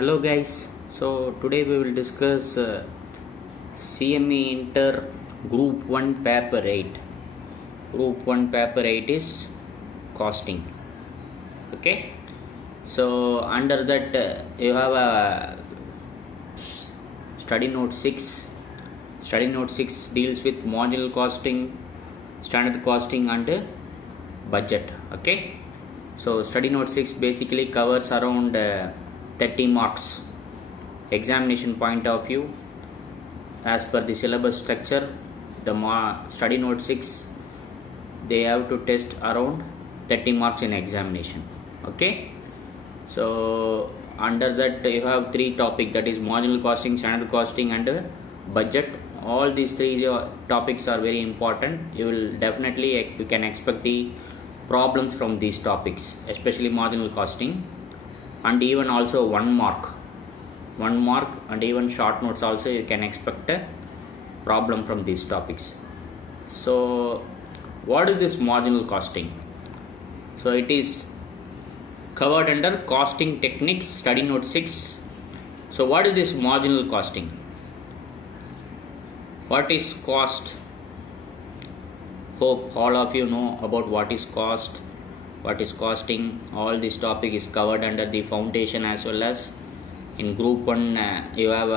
Hello guys, so today we will discuss CME Inter Group 1 Paper 8. Group 1 Paper 8 is costing. Okay, so under that you have a study note 6. Study note 6 deals with marginal costing, standard costing and budget. Okay, so study note 6 basically covers around 30 marks. Examination point of view, as per the syllabus structure, the study note 6 they have to test around 30 marks in examination. Okay, so under that you have three topics, that is marginal costing, standard costing and budget. All these three topics are very important. You can expect the problems from these topics, especially marginal costing, and even also 1 mark and even short notes also you can expect a problem from these topics. So what is this marginal costing? So it is covered under costing techniques, study note 6. So what is this marginal costing? What is cost? Hope all of you know about what is cost, what is costing. All this topic is covered under the foundation, as well as in group 1 you have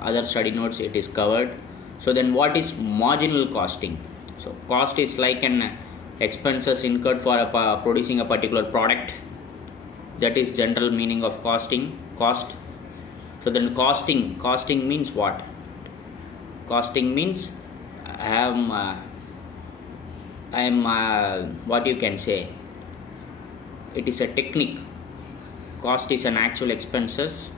other study notes, it is covered. So then what is marginal costing? So cost is like an expenses incurred for producing a particular product. That is general meaning of costing, cost. So then costing means what? Costing means I am what you can say, it is a technique. Cost is an actual expenses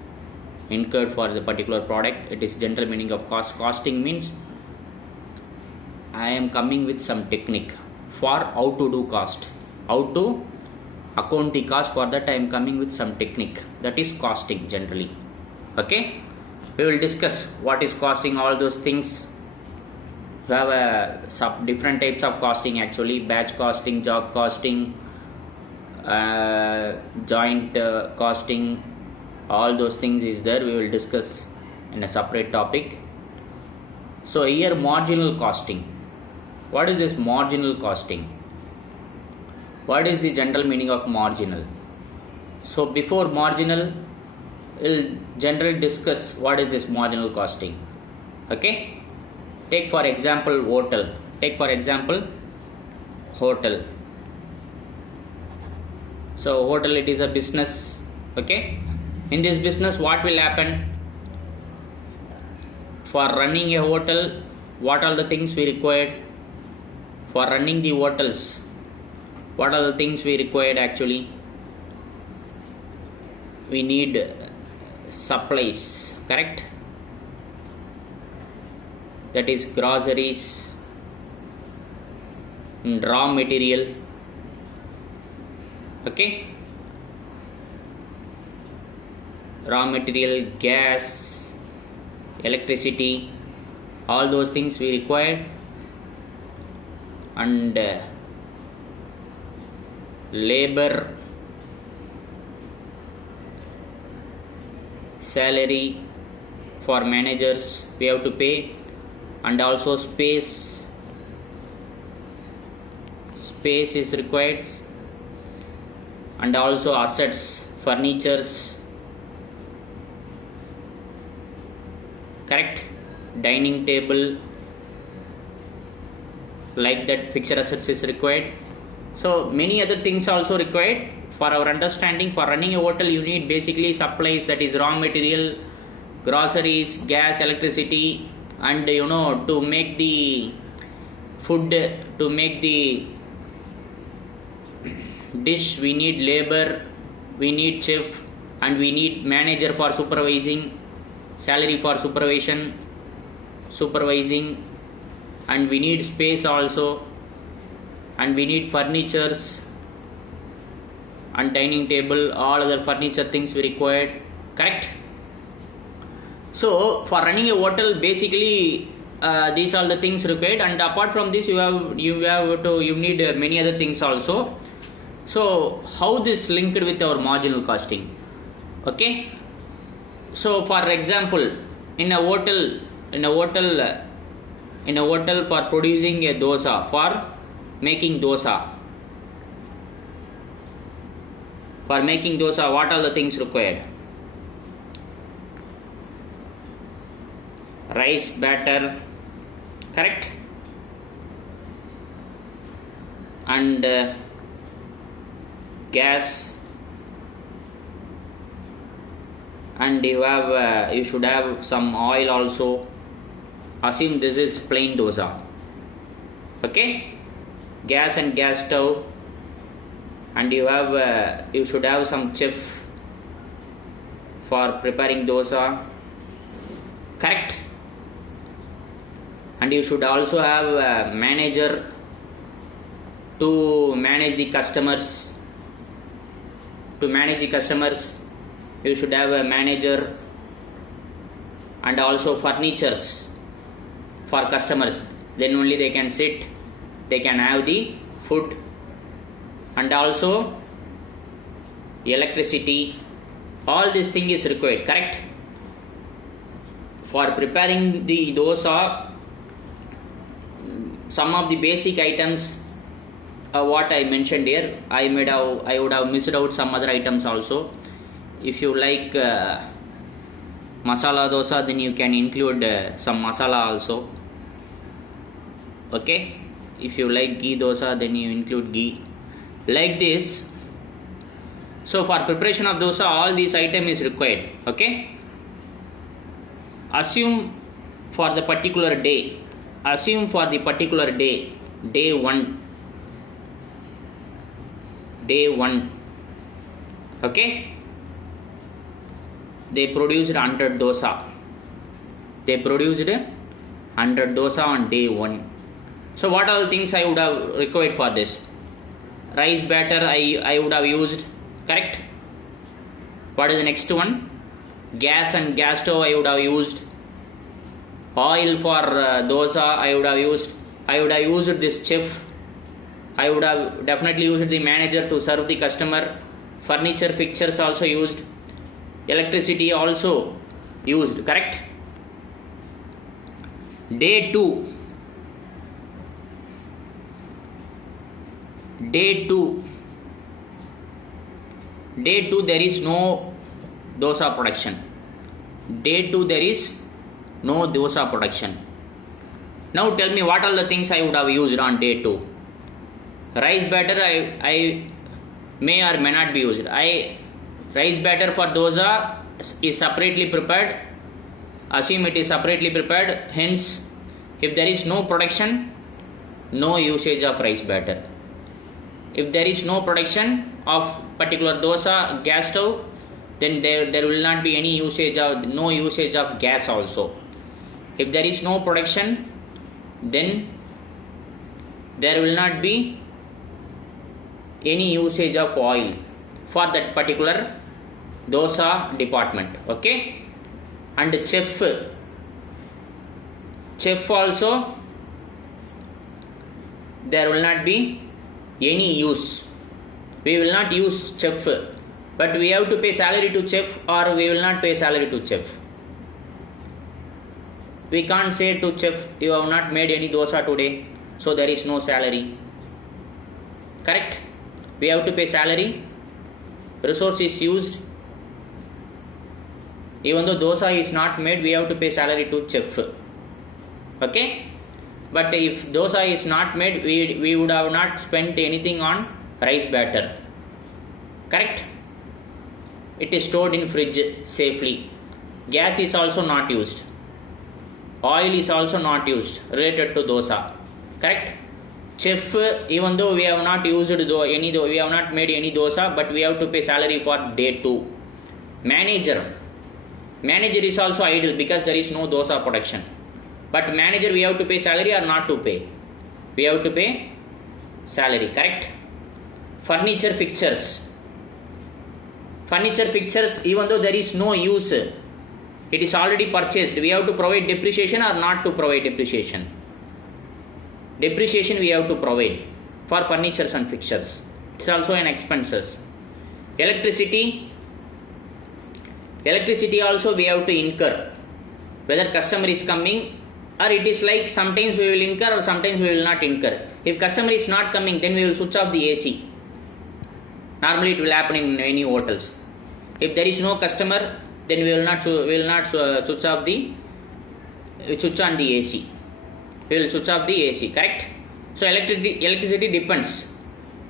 incurred for the particular product. It is general meaning of cost. Costing means I am coming with some technique for how to do cost, how to account the cost. For that I am coming with some technique. That is costing generally. Okay, we will discuss what is costing, all those things. We have some different types of costing actually: batch costing, job costing, joint costing. All those things is there. We will discuss in a separate topic. So here marginal costing. What is this marginal costing? What is the general meaning of marginal? So before marginal, we'll generally discuss what is this marginal costing. Okay, take for example hotel. So hotel, it is a business. Okay, in this business what will happen? For running a hotel, what are the things we required? For running the hotels, what are the things we required actually? We need supplies, correct? That is groceries, raw material. Okay, raw material, gas, electricity, all those things we require. And labor, salary for managers we have to pay, and also space is required, and also assets, furnitures, correct? Dining table, like that, fixed assets is required. So many other things also required for our understanding. For running a hotel you need basically supplies, that is raw material, groceries, gas, electricity, and to make the food, to make the dish, we need labor, we need chef, and we need manager for supervising, salary for supervising, and we need space also, and we need furnitures and dining table, all other furniture things we required, correct? So for running a hotel basically these are the things required, and apart from this you need many other things also. So how this linked with our marginal costing? Okay, So for example, in a hotel for producing a dosa, for making dosa, what are the things required? Rice batter, correct, and gas, and you should have some oil also. Assume this is plain dosa, okay, gas and gas stove, and you should have some chef for preparing dosa, correct, and you should also have a manager to manage the customers. You should have a manager, and also furnitures for customers, then only they can sit, they can have the food, and also electricity. All this thing is required, correct. For preparing the dosa, some of the basic items what I mentioned here, I would have missed out some other items also. If you like masala dosa, then you can include some masala also, okay. If you like ghee dosa, then you include ghee, like this. So for preparation of dosa, all these items is required, okay. Assume for the particular day, day 1, okay, they produced 100 dosa. On day 1. So what all things I would have required for this? Rice batter I would have used, correct. What is the next one? Gas and gas stove I would have used. Oil for dosa I would have used. This chef. I would have definitely used the manager to serve the customer. Furniture fixtures also used. Electricity also used, correct. Day 2, there is no dosa production. Now tell me what are the things I would have used on day 2. Rice batter I may or may not be used. Rice batter for dosa is separately prepared. Assume it is separately prepared. Hence, if there is no production, no usage of rice batter. If there is no production of particular dosa gas stove, then there will not be any usage of gas also. If there is no production, then there will not be any usage of oil for that particular dosa department, okay. And chef also, there will not be any use. We will not use chef, but we have to pay salary to chef, or we will not pay salary to chef. We can't say to chef, you have not made any dosa today, so there is no salary, correct. We have to pay salary. Resource is used. Even though dosa is not made, we have to pay salary to chef, okay. But if dosa is not made, we would have not spent anything on rice batter, correct. It is stored in fridge safely. Gas is also not used. Oil is also not used related to dosa, correct. Chef, even though we have not used we have not made any dosa, but we have to pay salary for day 2. Manager is also idle because there is no dosa production. But manager, we have to pay salary or not to pay? We have to pay salary, correct. Furniture fixtures, even though there is no use, it is already purchased, we have to provide depreciation or not to provide depreciation? Depreciation we have to provide for furnitures and fixtures. It's also an expenses. Electricity Electricity also we have to incur. Whether customer is coming, or it is like sometimes we will incur or sometimes we will not incur. If customer is not coming, then we will switch off the AC. Normally it will happen in many hotels. If there is no customer, then we will not switch on the AC. We will switch off the AC, correct? So electricity depends.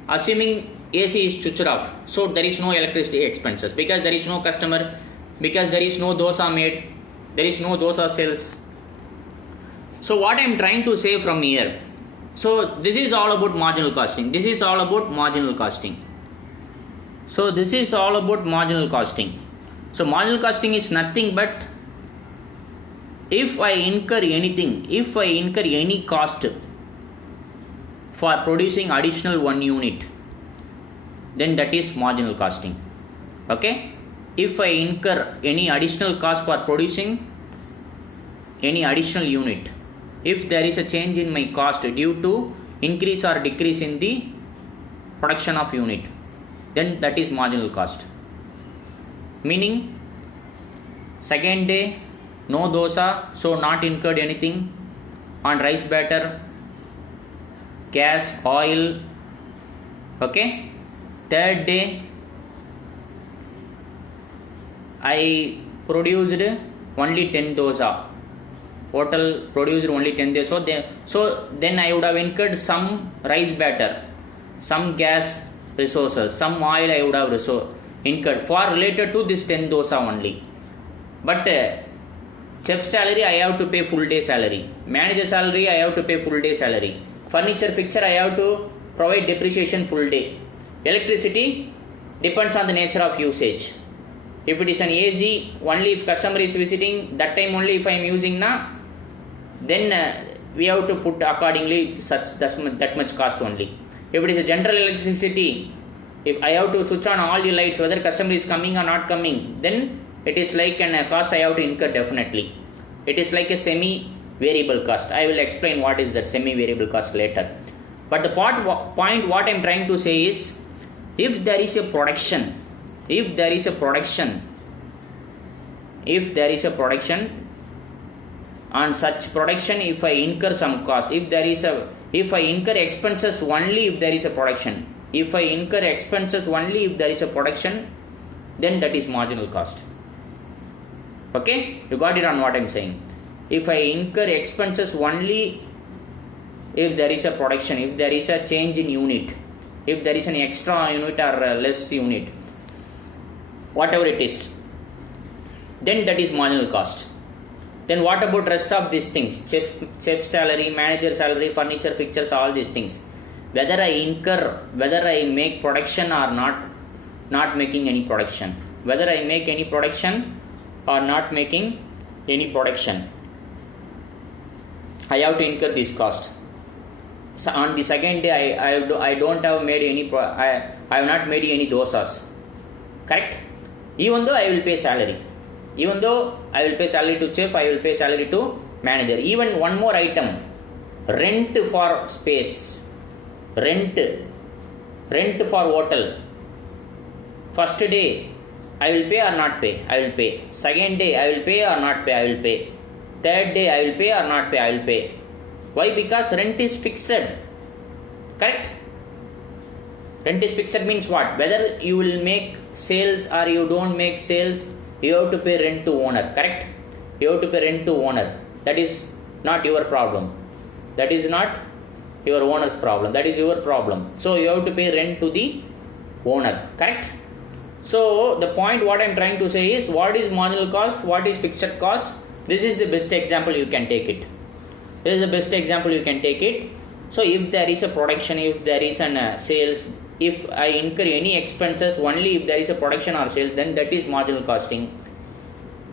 Assuming AC is switched off, so there is no electricity expenses because there is no customer, because there is no dosa made, there is no dosa sales. So what I am trying to say from here, so this is all about marginal costing. So this is all about marginal costing. So marginal costing is nothing but if I incur any cost for producing additional 1 unit, then that is marginal costing. Okay? If I incur any additional cost for producing any additional unit, if there is a change in my cost due to increase or decrease in the production of unit, then that is marginal cost. Meaning, second day no dosa, so not incurred anything on rice batter, gas, oil. Okay. Third day I produced only 10 dosa. Hotel produced only 10 days. So then I would have incurred some rice batter, some gas resources, some oil I would have incurred for related to this 10 dosa only. But chef salary I have to pay full day salary. Manager salary I have to pay full day salary. Furniture fixture I have to provide depreciation full day. Electricity depends on the nature of usage. If it is an AC, only if customer is visiting, that time only if I am using then we have to put accordingly that much cost only. If it is a general electricity, if I have to switch on all the lights whether customer is coming or not coming, then it is like a cost I have to incur definitely. It is like a semi-variable cost. I will explain what is that semi-variable cost later. But the point what I am trying to say is, if there is a production on such production, if I incur some cost, if I incur expenses only if there is a production, then that is marginal cost. Okay, you got it on what I am saying. If I incur expenses only if there is a production, if there is a change in unit, if there is an extra unit or less unit, whatever it is, then that is marginal cost. Then what about rest of these things? Chef salary, manager salary, furniture fixtures, all these things. Whether I make production or not making any production. Whether I make any production or not making any production, I have to incur this cost. So on the second day, I don't have made any. I have not made any dosas. Correct? Even though I will pay salary. Even though I will pay salary to chef, I will pay salary to manager. Even one more item, rent for space, rent for hotel. First day I will pay or not pay, I will pay. Second day I will pay or not pay, I will pay. Third day I will pay or not pay, I will pay. Why? Because rent is fixed. Correct? Rent is fixed means what? Whether you will make sales or you don't make sales, you have to pay rent to owner. Correct? You have to pay rent to owner. That is not your problem. That is not your owner's problem. That is your problem. So you have to pay rent to the owner. Correct? So the point what I am trying to say is, what is marginal cost, what is fixed cost. This is the best example you can take it. This is the best example you can take it. So if there is a production, if there is an sales, if I incur any expenses only if there is a production or sales, then that is marginal costing.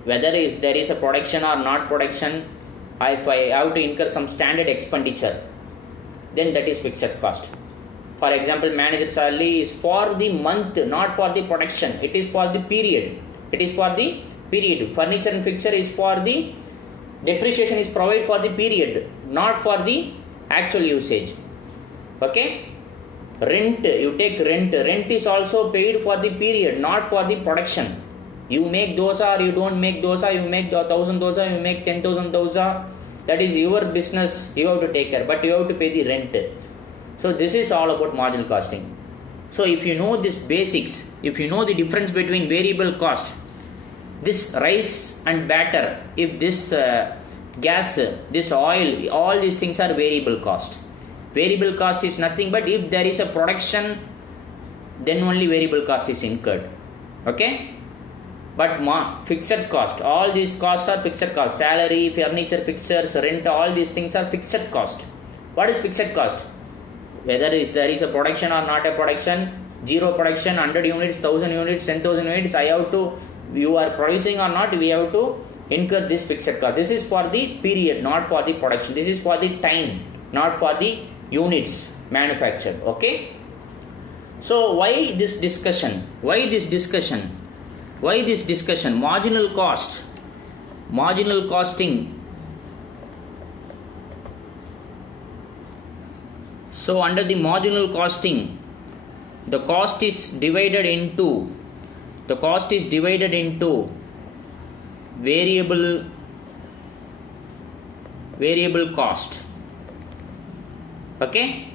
Whether if there is a production or not production, if I have to incur some standard expenditure, then that is fixed cost. For example, manager salary is for the month, not for the production. It is for the period. It is for the period. Furniture and fixture is for the depreciation is provided for the period, not for the actual usage. Okay? Rent, you take rent. Rent is also paid for the period, not for the production. You make dosa or you don't make dosa, you make 1000 dosa, you make 10,000 dosa, that is your business, you have to take care, but you have to pay the rent. So this is all about marginal costing. So if you know this basics, if you know the difference between variable cost, this rice and batter, if this gas, this oil, all these things are variable cost. Variable cost is nothing but if there is a production, then only variable cost is incurred. Okay? But fixed cost, all these costs are fixed cost. Salary, furniture, fixtures, rent, all these things are fixed cost. What is fixed cost? Whether there is a production or not a production, zero production, 100 units, 1000 units, 10,000 units, you are producing or not, we have to incur this fixed cost. This is for the period, not for the production. This is for the time, not for the units manufactured. Okay? So why this discussion? Why this discussion? Why this discussion? Marginal cost, marginal costing. So under the marginal costing, the cost is divided into variable cost. Okay?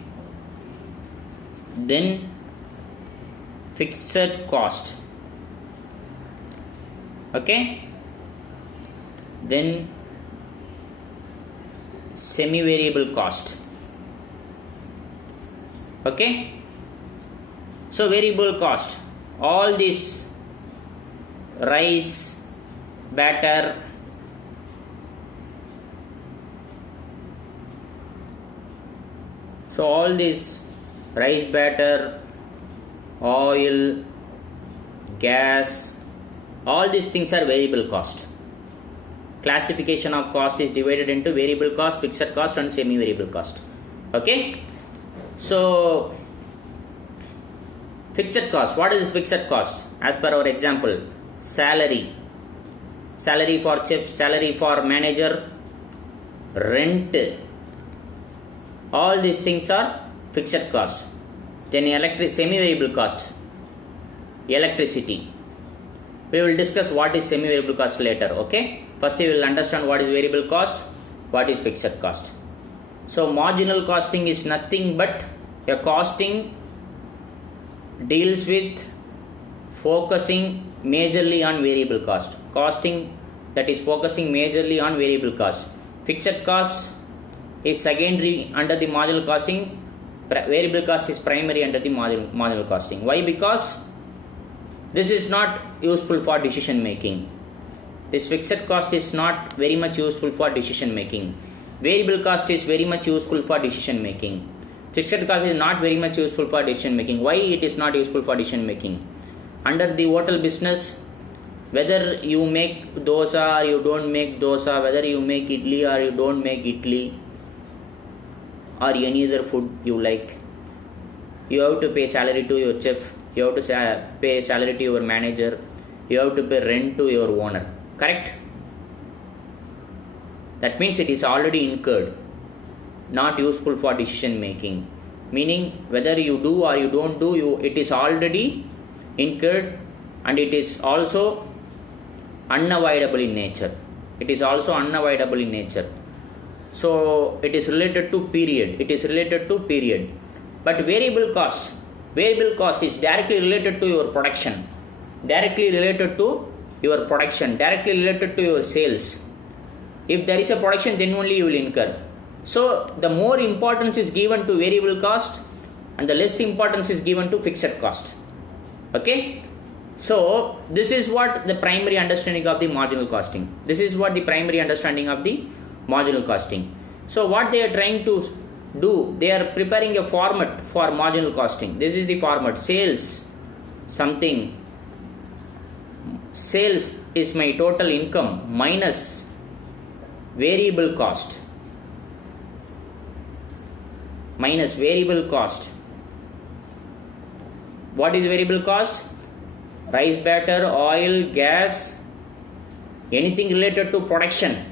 Then fixed cost. Okay? Then semi-variable cost. Okay? So variable cost, all this rice, batter, so all this rice, batter, oil, gas, all these things are variable cost. Classification of cost is divided into variable cost, fixed cost and semi-variable cost. Okay? So fixed cost, what is fixed cost? As per our example, salary for chef, salary for manager, rent, all these things are fixed cost. Then semi-variable cost, electricity. We will discuss what is semi-variable cost later. Okay? First we will understand what is variable cost, what is fixed cost. So marginal costing is nothing but a costing deals with focusing majorly on variable cost. Costing that is focusing majorly on variable cost. Fixed cost is secondary under the marginal costing. Variable cost is primary under the marginal costing. Why? Because this is not useful for decision making. This fixed cost is not very much useful for decision making. Variable cost is very much useful for decision making. Fixed cost is not very much useful for decision making. Why it is not useful for decision making? Under the hotel business, whether you make dosa or you don't make dosa, whether you make idli or you don't make idli, or any other food you like, you have to pay salary to your chef, you have to pay salary to your manager, you have to pay rent to your owner. Correct? That means it is already incurred, not useful for decision making. Meaning whether you do or you don't do, it is already incurred, and it is also unavoidable in nature. It is also unavoidable in nature. So it is related to period. It is related to period. But variable cost is directly related to your production, directly related to your production, directly related to your sales. If there is a production, then only you will incur. So the more importance is given to variable cost and the less importance is given to fixed cost. Okay? So this is what the primary understanding of the marginal costing. This is what the primary understanding of the marginal costing. So what they are trying to do, they are preparing a format for marginal costing. This is the format. Sales something. Sales is my total income minus variable cost. Minus variable cost. What is variable cost? Rice batter, oil, gas, anything related to production.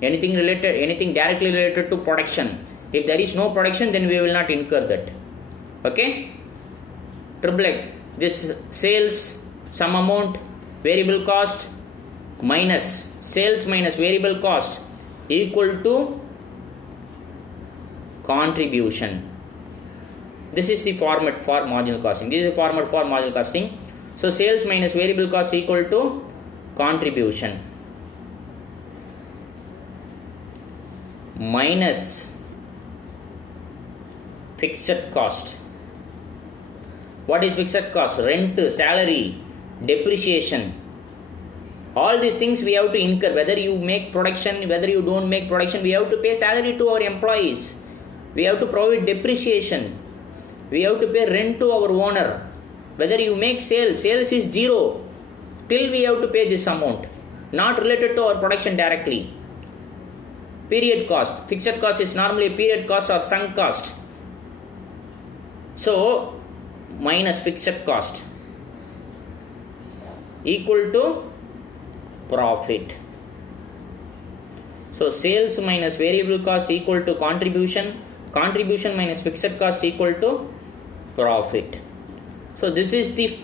Anything directly related to production. If there is no production, then we will not incur that. Okay? Triple X. This sales some amount variable cost minus sales minus variable cost equal to contribution. This is the format for marginal costing. This is the format for marginal costing. So sales minus variable cost equal to contribution minus fixed cost. What is fixed cost? Rent, salary, depreciation. All these things we have to incur. Whether you make production, whether you don't make production, we have to pay salary to our employees. We have to provide depreciation. We have to pay rent to our owner. Whether you make sales is zero. Till we have to pay this amount. Not related to our production directly. Period cost. Fixed cost is normally a period cost or sunk cost. So, minus fixed cost equal to profit. So, sales minus variable cost equal to contribution. Contribution minus fixed cost equal to profit. So, this is the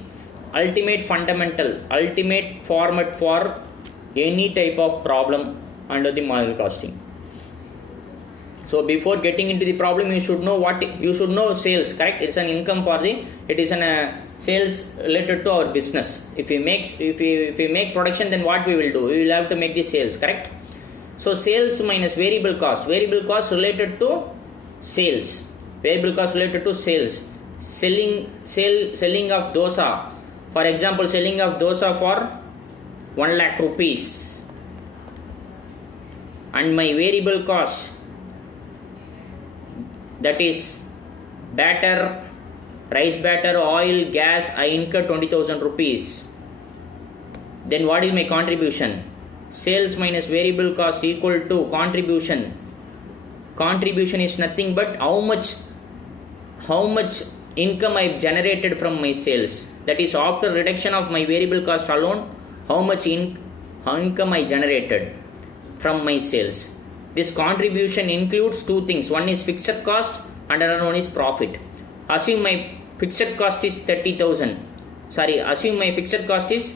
ultimate fundamental, ultimate format for any type of problem under the marginal costing. So before getting into the problem, you should know sales, correct? It's an income for it is an sales related to our business. If we make production, then what we will do? We will have to make the sales, correct? So sales minus variable cost related to sales. Variable cost related to sales. Selling of dosa. For example, selling of dosa for 1 lakh rupees. And my variable cost, that is batter, rice batter, oil, gas, I incur 20,000 rupees. Then what is my contribution? Sales minus variable cost equal to contribution. Contribution is nothing but how much income I have generated from my sales. That is after reduction of my variable cost alone, how much income I generated from my sales. This contribution includes two things. One is fixed cost and another one is profit. Assume my fixed cost is 30,000. Assume my fixed cost is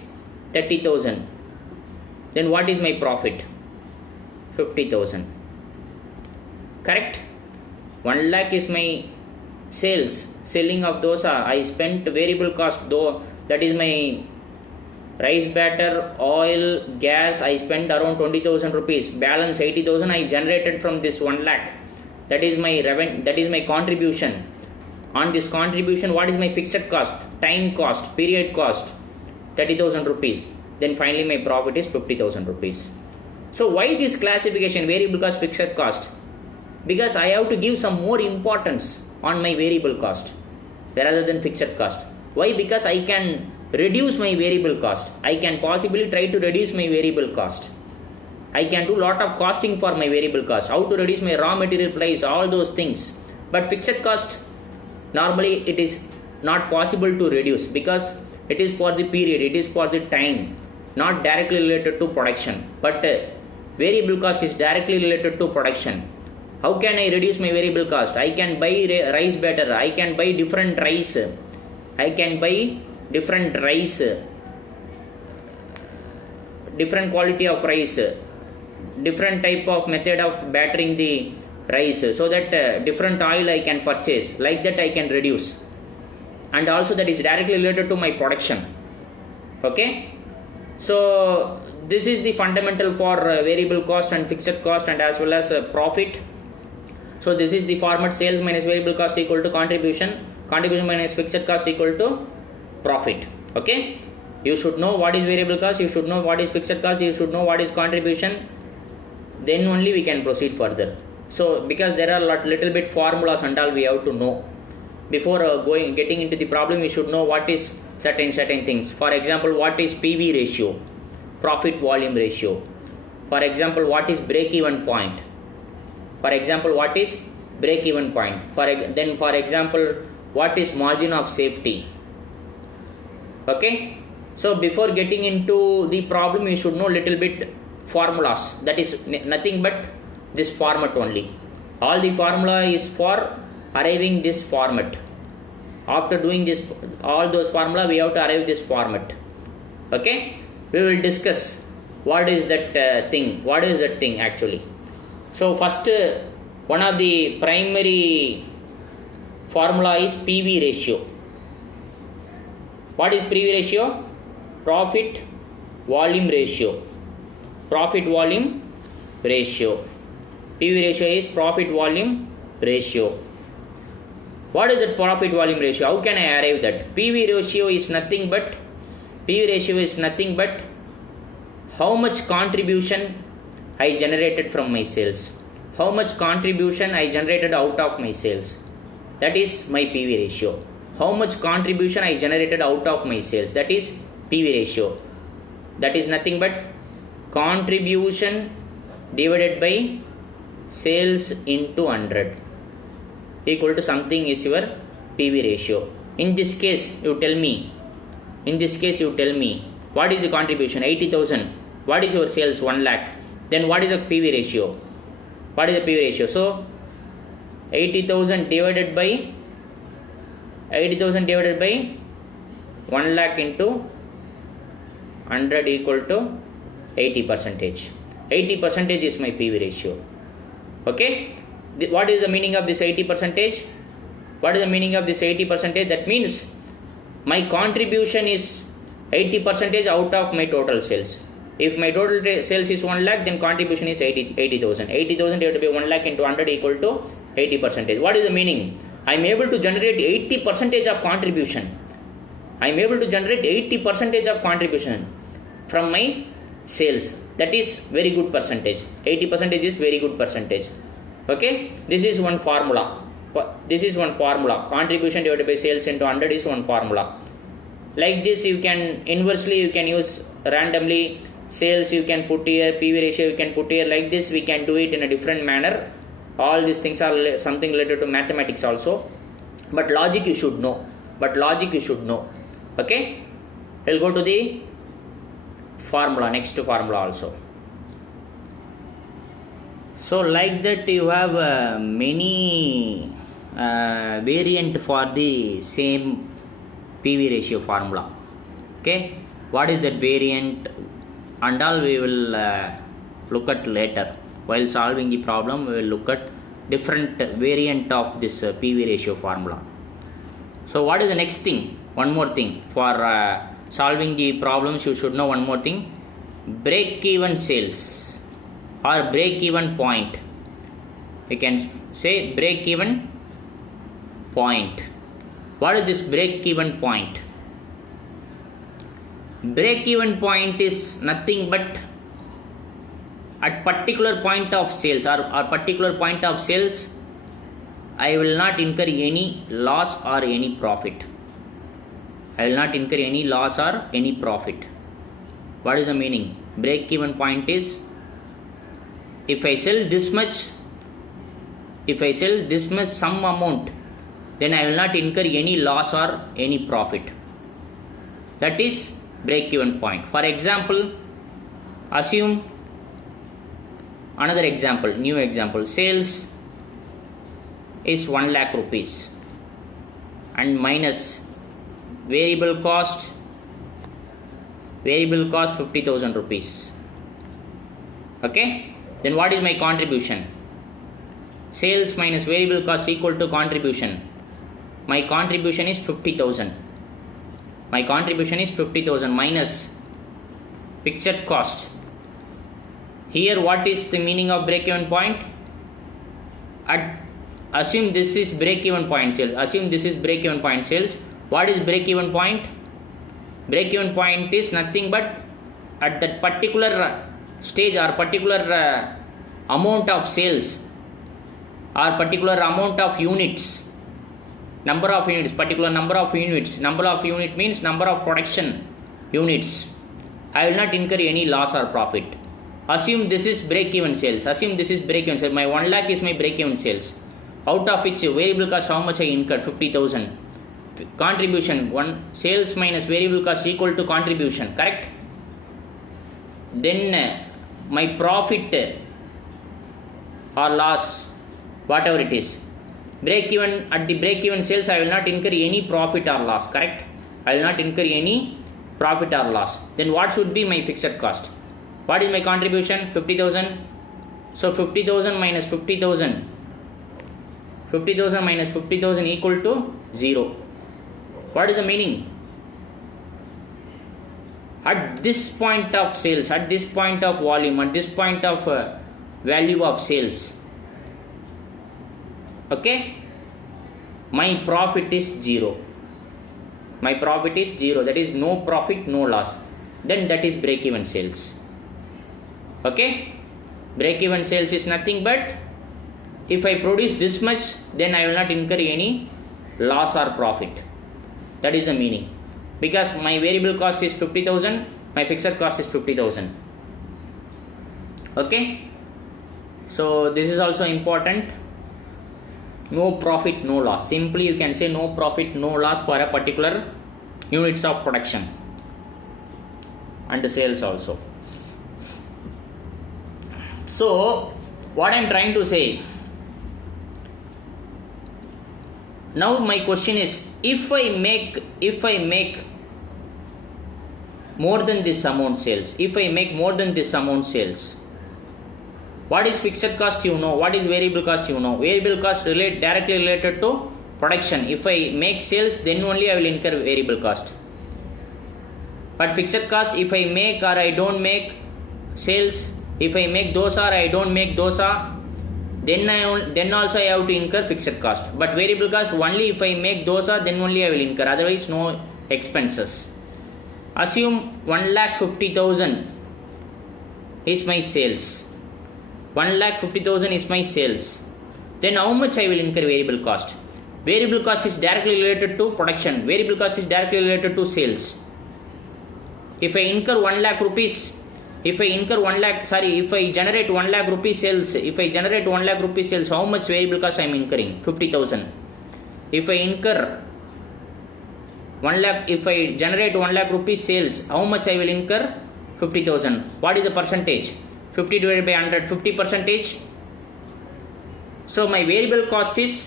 30,000. Then what is my profit? 50,000. Correct? 1 lakh is my sales. Selling of dosa. I spent variable cost, though, that is my rice batter, oil, gas, I spent around 20,000 rupees. Balance 80,000 I generated from this 1 lakh. That is my revenue, that is my contribution. On this contribution, what is my fixed cost? Time cost, period cost, 30,000 rupees. Then finally my profit is 50,000 rupees. So why this classification, variable cost, fixed cost? Because I have to give some more importance on my variable cost rather than fixed cost. Why? Because I can reduce my variable cost. I can possibly try to reduce my variable cost. I can do lot of costing for my variable cost. How to reduce my raw material price, all those things. But fixed cost, normally it is not possible to reduce because it is for the period, it is for the time, not directly related to production. But variable cost is directly related to production. How can I reduce my variable cost? I can buy rice batter. I can buy different rice. I can buy different rice, different quality of rice, different type of method of battering the rice, so that different oil I can purchase. Like that I can reduce. And also that is directly related to my production. Okay. So this is the fundamental for variable cost and fixed cost and as well as profit. So this is the format: sales minus variable cost equal to contribution. Contribution minus fixed cost equal to profit. Okay. You should know what is variable cost. You should know what is fixed cost. You should know what is contribution. Then only we can proceed further. So because there are little bit formulas and all we have to know. Before getting into the problem, we should know what is certain things. For example, what is PV ratio, profit volume ratio. For example, what is break even point. For example, what is break even point. For example, what is margin of safety. Okay. So before getting into the problem, you should know little bit formulas. That is nothing but this format only. All the formula is for arriving this format. After doing this, all those formula, we have to arrive this format. Okay. we will discuss what is that thing actually. So first, one of the primary formula is PV ratio. What is PV ratio? Profit volume ratio. Profit volume ratio. PV ratio is profit volume ratio. What is that profit volume ratio? How can I arrive that? PV ratio is nothing but how much contribution I generated from my sales. How much contribution I generated out of my sales. That is my PV ratio. How much contribution I generated out of my sales. That is PV ratio. That is nothing but contribution divided by sales into 100 equal to something is your PV ratio. In this case, you tell me, what is the contribution? 80,000. What is your sales? 1 lakh. Then what is the PV ratio? So 80,000 divided by 1 lakh into 100 equal to 80%. 80% is my PV ratio. Okay. What is the meaning of this 80%? That means my contribution is 80% out of my total sales. If my total sales is 1 lakh, then contribution is 80,000. 80,000 divided by 1 lakh into 100 equal to 80%. What is the meaning? I am able to generate 80% of contribution. From my sales. That is very good percentage. 80% is very good percentage. Okay, this is one formula. Contribution divided by sales into 100 is one formula. Like this, you can use randomly. Sales you can put here, PV ratio you can put here. Like this, we can do it in a different manner. All these things are something related to mathematics also. But logic you should know. Okay, we'll go to the next formula also. So like that, you have many variant for the same PV ratio formula. Okay, what is that variant and all we will look at later. While solving the problem, we will look at different variant of this PV ratio formula. So what is the next thing? One more thing. For solving the problems, you should know one more thing. Break-even sales or break-even point. You can say break-even point. What is this break-even point? Break-even point is nothing but at particular point of sales or particular point of sales, I will not incur any loss or any profit. What is the meaning? Break-even point is if I sell this much some amount, then I will not incur any loss or any profit. That is break-even point. For example, assume another example, new example. Sales is 1 lakh rupees and minus variable cost 50,000 rupees. Okay, then what is my contribution? Sales minus variable cost equal to contribution. My contribution is 50,000. Minus fixed cost. Here what is the meaning of break-even point? Assume this is break-even point sales. What is break-even point? Break-even point is nothing but at that particular stage or particular amount of sales or particular amount of units. Particular number of units. Number of unit means number of production units. I will not incur any loss or profit. Assume this is break-even sales. My 1 lakh is my break-even sales. Out of which variable cost how much I incurred? 50,000. Contribution, sales minus variable cost equal to contribution. Correct? Then my profit or loss, whatever it is. At the break-even sales, I will not incur any profit or loss. Correct? I will not incur any profit or loss. Then what should be my fixed cost? What is my contribution? 50,000. So 50,000 minus 50,000. 50,000 minus 50,000 equal to 0. What is the meaning? At this point of sales, at this point of volume, at this point of value of sales, okay, my profit is 0. My profit is 0. That is no profit, no loss. Then that is break-even sales. Okay, break-even sales is nothing but if I produce this much, then I will not incur any loss or profit. That is the meaning. Because my variable cost is 50,000, my fixed cost is 50,000. Okay, so this is also important. No profit, no loss. Simply you can say no profit, no loss for a particular units of production and sales also. So what I am trying to say, now my question is, if I make more than this amount sales, if I make more than this amount sales, what is fixed cost? You know. What is variable cost? You know. Variable cost directly related to production. If I make sales, then only I will incur variable cost. But fixed cost, if I make or I don't make sales, if I make dosa or I don't make dosa, then also I have to incur fixed cost. But variable cost only if I make dosa, then only I will incur. Otherwise, no expenses. Assume 1,50,000 is my sales. 1,50,000 is my sales. Then how much I will incur variable cost? Variable cost is directly related to production. Variable cost is directly related to sales. If I incur 1 lakh rupees, if I generate 1 lakh rupees sales, how much variable cost I am incurring? 50,000. If I generate 1 lakh rupees sales, how much I will incur? 50,000. What is the percentage? 50 divided by 100, 50 percentage. So my variable cost is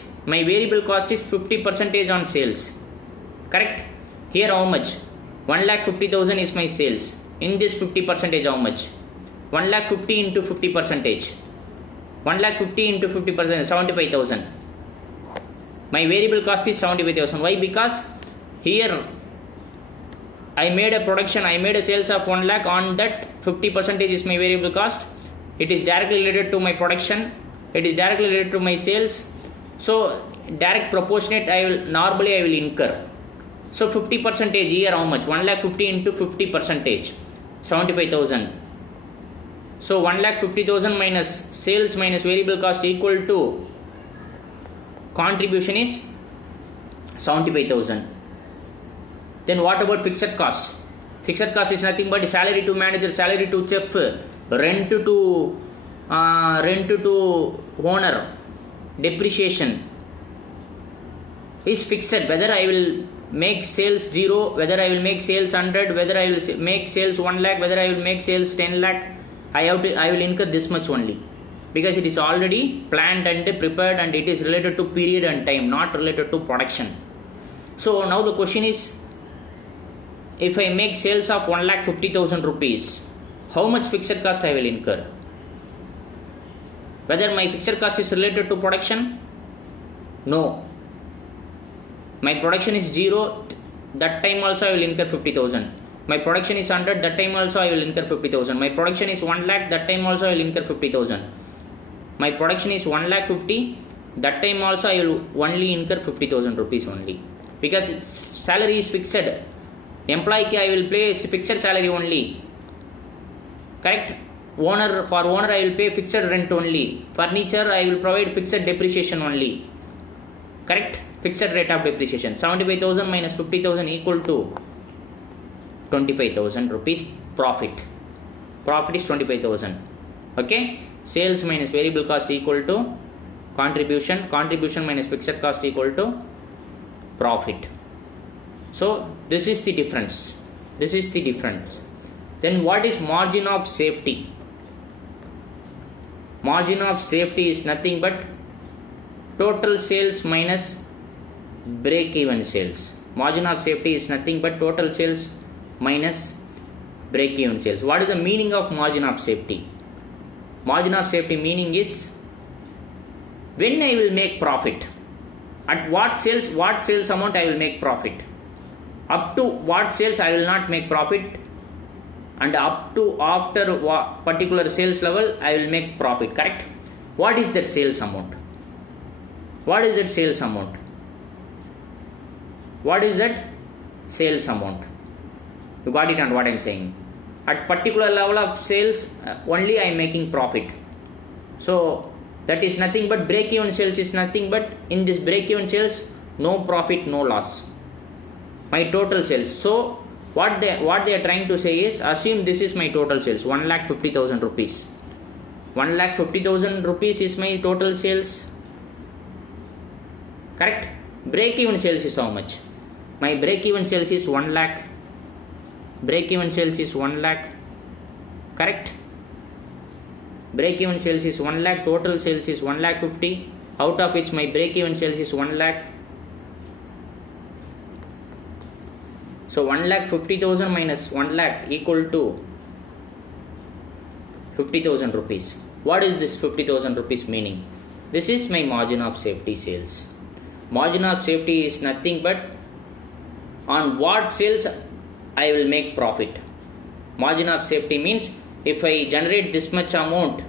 50 percentage on sales. Correct? Here how much? 1,50,000 is my sales. In this 50 percentage how much? 1,50,000 into 50 percentage. 1,50,000 into 50 percent, 75,000. My variable cost is 75,000. Why? Because here I made a sales of 1 lakh. On that 50 percentage is my variable cost. It is directly related to my production. It is directly related to my sales. So direct proportionate I will incur. So 50 percentage here how much? 1,50,000 into 50 percentage, 75,000. So 1,50,000 minus sales minus variable cost equal to contribution is 75,000. Then what about fixed cost? Fixed cost is nothing but salary to manager, salary to chef, rent to owner, depreciation is fixed. Whether I will make sales 0, whether I will make sales 100, whether I will make sales 1 lakh, whether I will make sales 10 lakh, I will incur this much only, because it is already planned and prepared and it is related to period and time, not related to production. So now the question is, if I make sales of 1,50,000 rupees, how much fixed cost I will incur? Whether my fixed cost is related to production? No. My production is 0, that time also I will incur 50,000. My production is 100, that time also I will incur 50,000. My production is 1 lakh, that time also I will incur 50,000. My production is 1,50,000, that time also I will only incur 50,000 rupees only. Because its salary is fixed. Employee I will pay fixed salary only. Correct? For owner I will pay fixed rent only. Furniture I will provide fixed depreciation only. Correct? Fixed rate of depreciation. 75,000 minus 50,000 equal to 25,000 rupees profit. Profit is 25,000. Okay? Sales minus variable cost equal to contribution. Contribution minus fixed cost equal to profit. So this is the difference. Then what is margin of safety? Margin of safety is nothing but total sales minus break even sales. Margin of safety is nothing but total sales minus break-even sales. What is the meaning of margin of safety? Margin of safety meaning is when I will make profit, at what sales amount I will make profit, up to what sales I will not make profit, and up to after particular sales level I will make profit, correct? What is that sales amount? What is that sales amount? What is that sales amount? You got it on what I am saying? At particular level of sales only I am making profit. So that is nothing but break-even sales is nothing but in this break-even sales no profit, no loss. My total sales. So what they are trying to say is, assume this is my total sales, 1,50,000 rupees. 1,50,000 rupees is my total sales. Correct? Break-even sales is how much? My break-even sales is 1 lakh. Break-even sales is 1 lakh. Correct? Break-even sales is 1 lakh. Total sales is 1,50,000. Out of which my break-even sales is 1 lakh. So 1,50,000 minus 1 lakh equal to 50,000 rupees. What is this 50,000 rupees meaning? This is my margin of safety sales. Margin of safety is nothing but on what sales I will make profit. Margin of safety means if I generate this much amount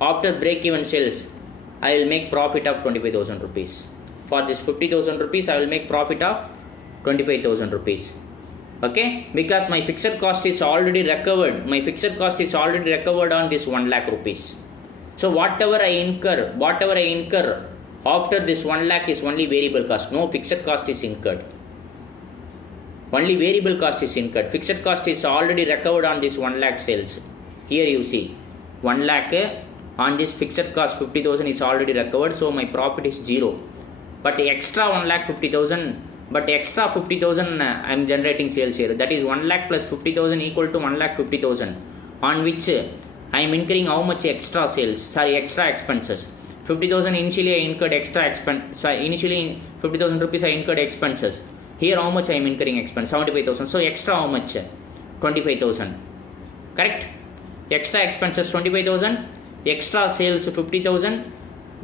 after break-even sales, I will make profit of 25,000 rupees. For this 50,000 rupees, I will make profit of 25,000 rupees. Okay, because my fixed cost is already recovered. My fixed cost is already recovered on this 1 lakh rupees. So whatever I incur after this 1 lakh is only variable cost. No fixed cost is incurred. Only variable cost is incurred. Fixed cost is already recovered on this 1 lakh sales. Here you see 1 lakh on this fixed cost 50,000 is already recovered. So my profit is 0. But extra 1,50,000. But extra 50,000 I am generating sales here. That is 1 lakh plus 50,000 equal to 1,50,000. On which I am incurring how much extra sales? Sorry, extra expenses. 50,000 initially I incurred extra expense. Sorry, initially 50,000 rupees I incurred expenses. Here how much I am incurring expense? 75,000. So extra how much? 25,000. Correct? Extra expenses 25,000. Extra sales 50,000.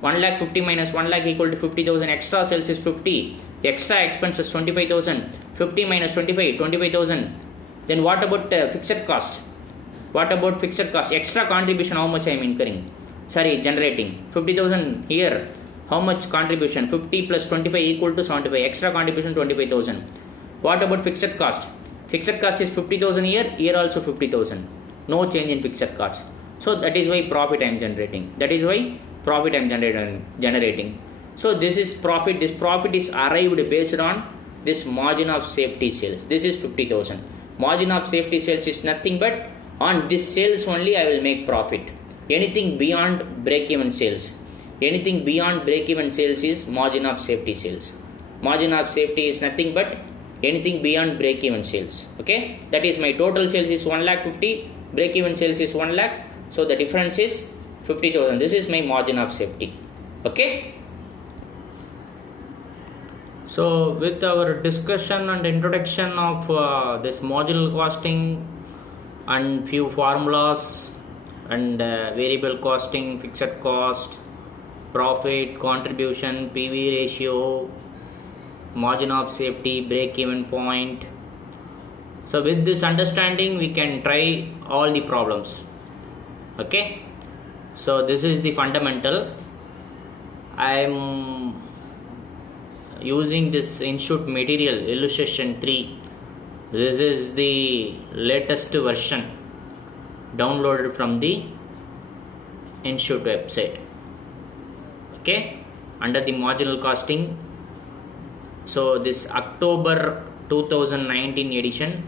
1 lakh 50 minus 1 lakh equal to 50,000. Extra sales is 50. Extra expenses 25,000. 50 minus 25, 25,000. Then what about fixed cost? What about fixed cost? Extra contribution how much I am incurring? Sorry, generating 50,000 here. How much contribution? 50 plus 25 equal to 75. Extra contribution 25,000. What about fixed cost? Fixed cost is 50,000 here. Here also 50,000. No change in fixed cost. So that is why profit I am generating. That is why profit I am generating. So this is profit. This profit is arrived based on this margin of safety sales. This is 50,000. Margin of safety sales is nothing but on this sales only I will make profit. Anything beyond break-even sales. Anything beyond break-even sales is margin of safety sales. Margin of safety is nothing but anything beyond break-even sales. Okay, that is my total sales is 1,50,000. Break-even sales is 1 lakh. So the difference is 50,000. This is my margin of safety. Okay. So with our discussion and introduction of this marginal costing and few formulas and variable costing, fixed cost, profit, contribution, PV ratio, margin of safety, break-even point. So with this understanding we can try all the problems. Okay. So this is the fundamental. I am using this Institute material illustration 3. This is the latest version downloaded from the Institute website. Okay, under the marginal costing. So this October 2019 edition,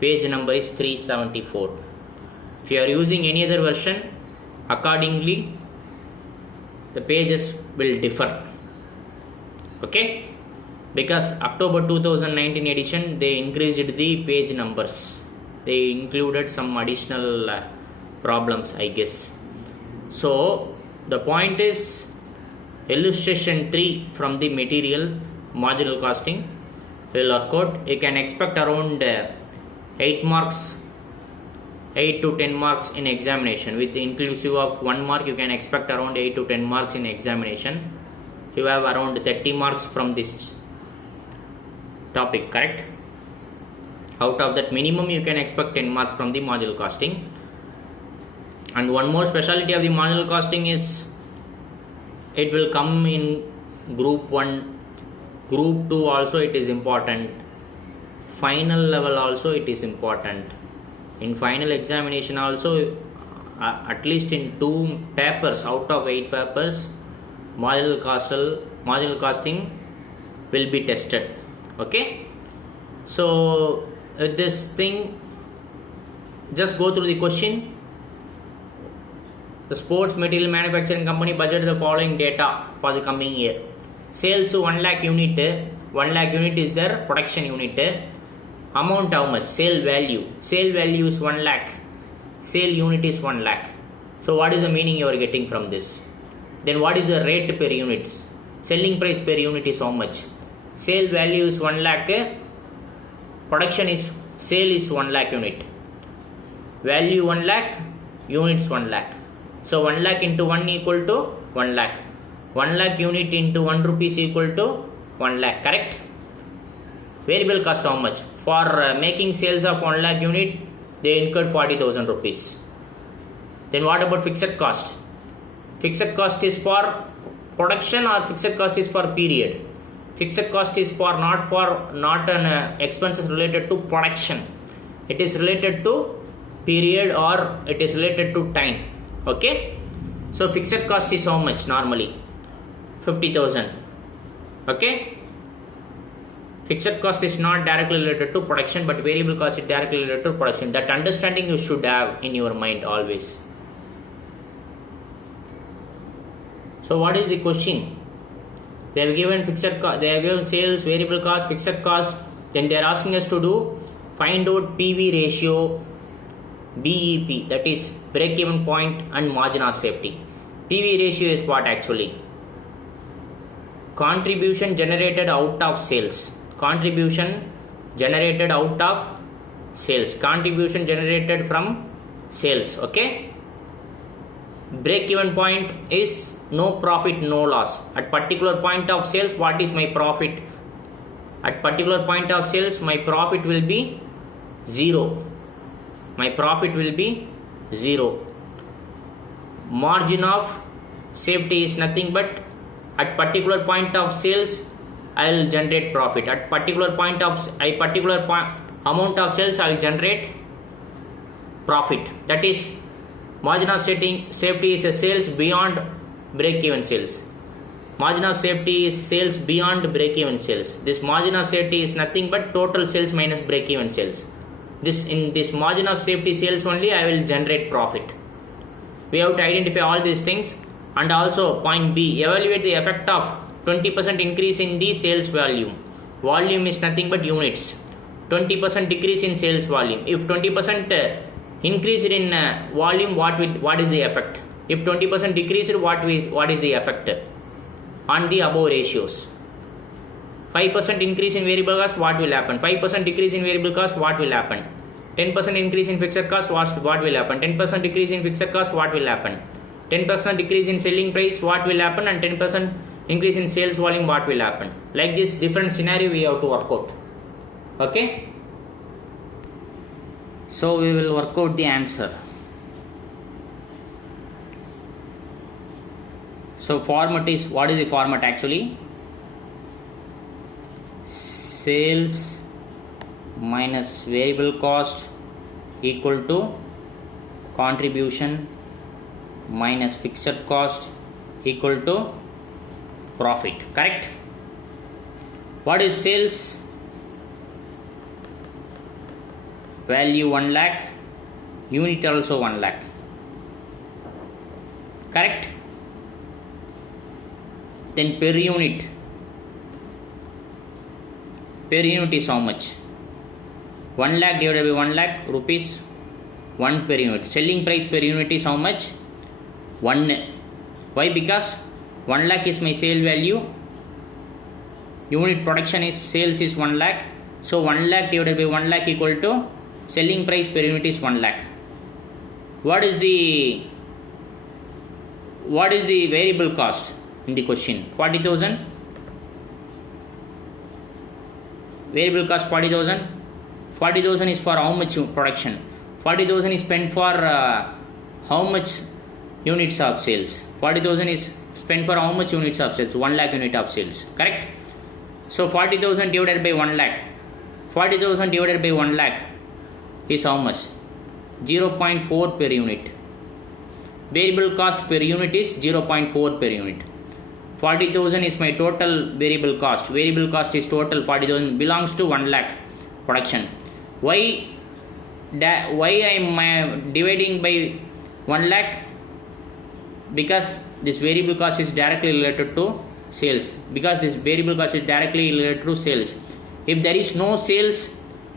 page number is 374. If you are using any other version, accordingly the pages will differ. Okay, because October 2019 edition they increased the page numbers. They included some additional problems, I guess. So the point is illustration 3 from the material marginal costing will work out. You can expect around 8 marks, 8 to 10 marks in examination. With inclusive of 1 mark, you can expect around 8 to 10 marks in examination. You have around 30 marks from this topic, correct? Out of that, minimum you can expect 10 marks from the marginal costing. And one more specialty of the marginal costing is it will come in group 1, group 2 also it is important, final level also it is important. In final examination also, at least in 2 papers out of 8 papers, marginal costing will be tested. Okay, so this thing, just go through the question. The sports material manufacturing company budgeted the following data for the coming year. Sales 1 lakh unit, 1 lakh unit is their production unit. Amount how much? Sale value. Sale value is 1 lakh. Sale unit is 1 lakh. So what is the meaning you are getting from this? Then what is the rate per unit? Selling price per unit is how much? Sale value is 1 lakh. Production is, sale is 1 lakh unit. Value 1 lakh, units 1 lakh. So 1 lakh into 1 equal to 1 lakh. 1 lakh unit into 1 rupees equal to 1 lakh, correct? Variable cost how much? For making sales of 1 lakh unit, they incurred 40,000 rupees. Then what about fixed cost? Fixed cost is for production or fixed cost is for period? Fixed cost is for not an expenses related to production. It is related to period or it is related to time. Okay, so fixed cost is how much normally? 50,000. Okay, fixed cost is not directly related to production, but variable cost is directly related to production. That understanding you should have in your mind always. So what is the question? They have given fixed cost, they have given sales, variable cost, fixed cost. Then they are asking us to do find out PV ratio, BEP, that is break even point and margin of safety. PV ratio is what actually? Contribution generated out of sales. Contribution generated out of sales. Contribution generated from sales. Okay. Break even point is no profit, no loss. At particular point of sales, what is my profit? At particular point of sales, my profit will be 0. My profit will be 0. Margin of safety is nothing but at particular point of sales, I will generate profit. At particular point of amount of sales, I will generate profit. That is, margin of safety is a sales beyond break-even sales. Margin of safety is sales beyond break-even sales. This margin of safety is nothing but total sales minus break-even sales. In this margin of safety sales only, I will generate profit. We have to identify all these things. And also point B, evaluate the effect of 20% increase in the sales volume. Volume is nothing but units. 20% decrease in sales volume. If 20% increase in volume, what is the effect? If 20% decrease, what is the effect on the above ratios? 5% increase in variable cost, what will happen? 5% decrease in variable cost, what will happen? 10% increase in fixed cost, what will happen? 10% decrease in fixed cost, what will happen? 10% decrease in selling price, what will happen? And 10% increase in sales volume, what will happen? Like this different scenario we have to work out. Okay, so we will work out the answer. So format is, what is the format actually? Sales minus variable cost equal to contribution minus fixed cost equal to profit, correct? What is sales? Value 1 lakh, unit also 1 lakh, correct? Then per unit is how much? 1 lakh divided by 1 lakh rupees, 1 per unit. Selling price per unit is how much? 1. Why? Because 1 lakh is my sale value, unit production is sales is 1 lakh, so 1 lakh divided by 1 lakh equal to selling price per unit is 1 lakh. What is the variable cost in the question? 40,000. Variable cost 40,000. 40,000 is for how much production? 40,000 is spent for how much units of sales? 40,000 is spent for how much units of sales? 1 lakh unit of sales, correct? So 40,000 divided by 1 lakh. 40,000 divided by 1 lakh is how much? 0.4 per unit. Variable cost per unit is 0.4 per unit. 40,000 is my total variable cost. Variable cost is total 40,000 belongs to 1 lakh production. Why I am dividing by 1 lakh? Because this variable cost is directly related to sales. Because this variable cost is directly related to sales. If there is no sales,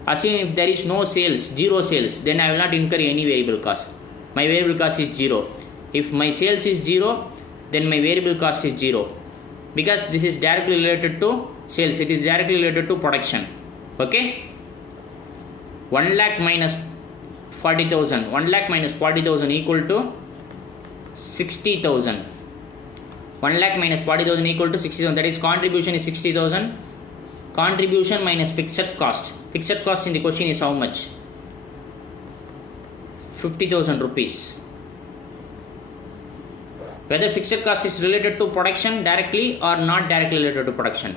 assume if there is no sales, zero sales, then I will not incur any variable cost. My variable cost is 0. If my sales is 0, then my variable cost is 0. Because this is directly related to sales, it is directly related to production. Okay? 1 lakh minus 40,000. 1 lakh minus 40,000 equal to 60,000. 1 lakh minus 40,000 equal to 60,000. That is contribution is 60,000. Contribution minus fixed cost. Fixed cost in the question is how much? 50,000 rupees. Whether fixed cost is related to production directly or not directly related to production.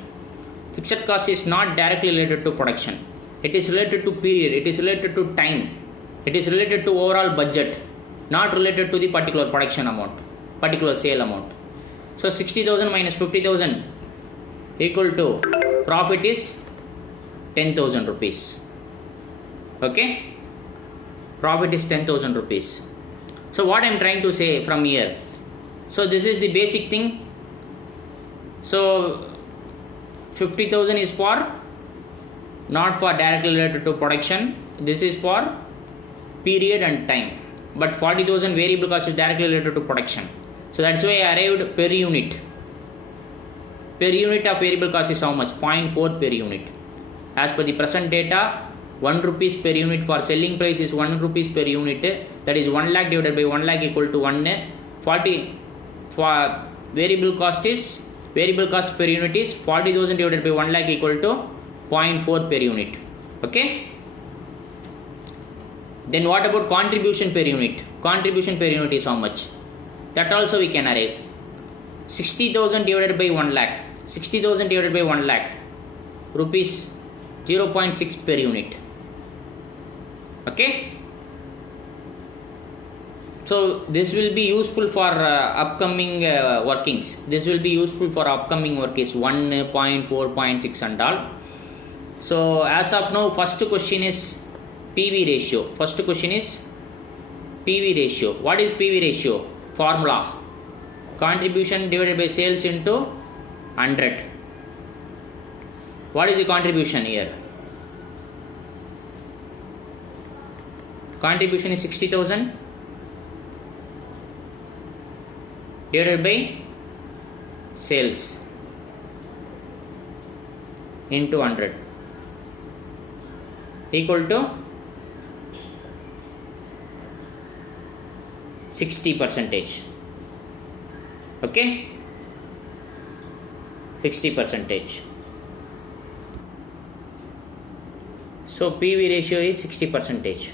Fixed cost is not directly related to production. It is related to period. It is related to time. It is related to overall budget. Not related to the particular production amount, particular sale amount. So 60,000 minus 50,000 equal to profit is 10,000 rupees. Okay? Profit is 10,000 rupees. So what I am trying to say from here? So this is the basic thing. So 50,000 is for not for directly related to production. This is for period and time. But 40,000 variable cost is directly related to production. So that's why I arrived per unit. Per unit of variable cost is how much? 0.4 per unit. As per the present data, 1 rupees per unit for selling price is 1 rupees per unit. That is 1 lakh divided by 1 lakh equal to 1. 40 for variable cost per unit is 40,000 divided by 1 lakh equal to 0.4 per unit. Okay. Then what about contribution per unit? Contribution per unit is how much? That also we can arrive. 60,000 divided by 1 lakh. 60,000 divided by 1 lakh. Rupees 0.6 per unit. Okay. So this will be useful for upcoming workings. This will be useful for upcoming workings 1.4.6 and all. So as of now, first question is PV ratio. First question is PV ratio. What is PV ratio? Formula. Contribution divided by sales into 100. What is the contribution here? Contribution is 60,000 divided by sales into 100 equal to 60%. Okay, 60%. So PV ratio is 60%.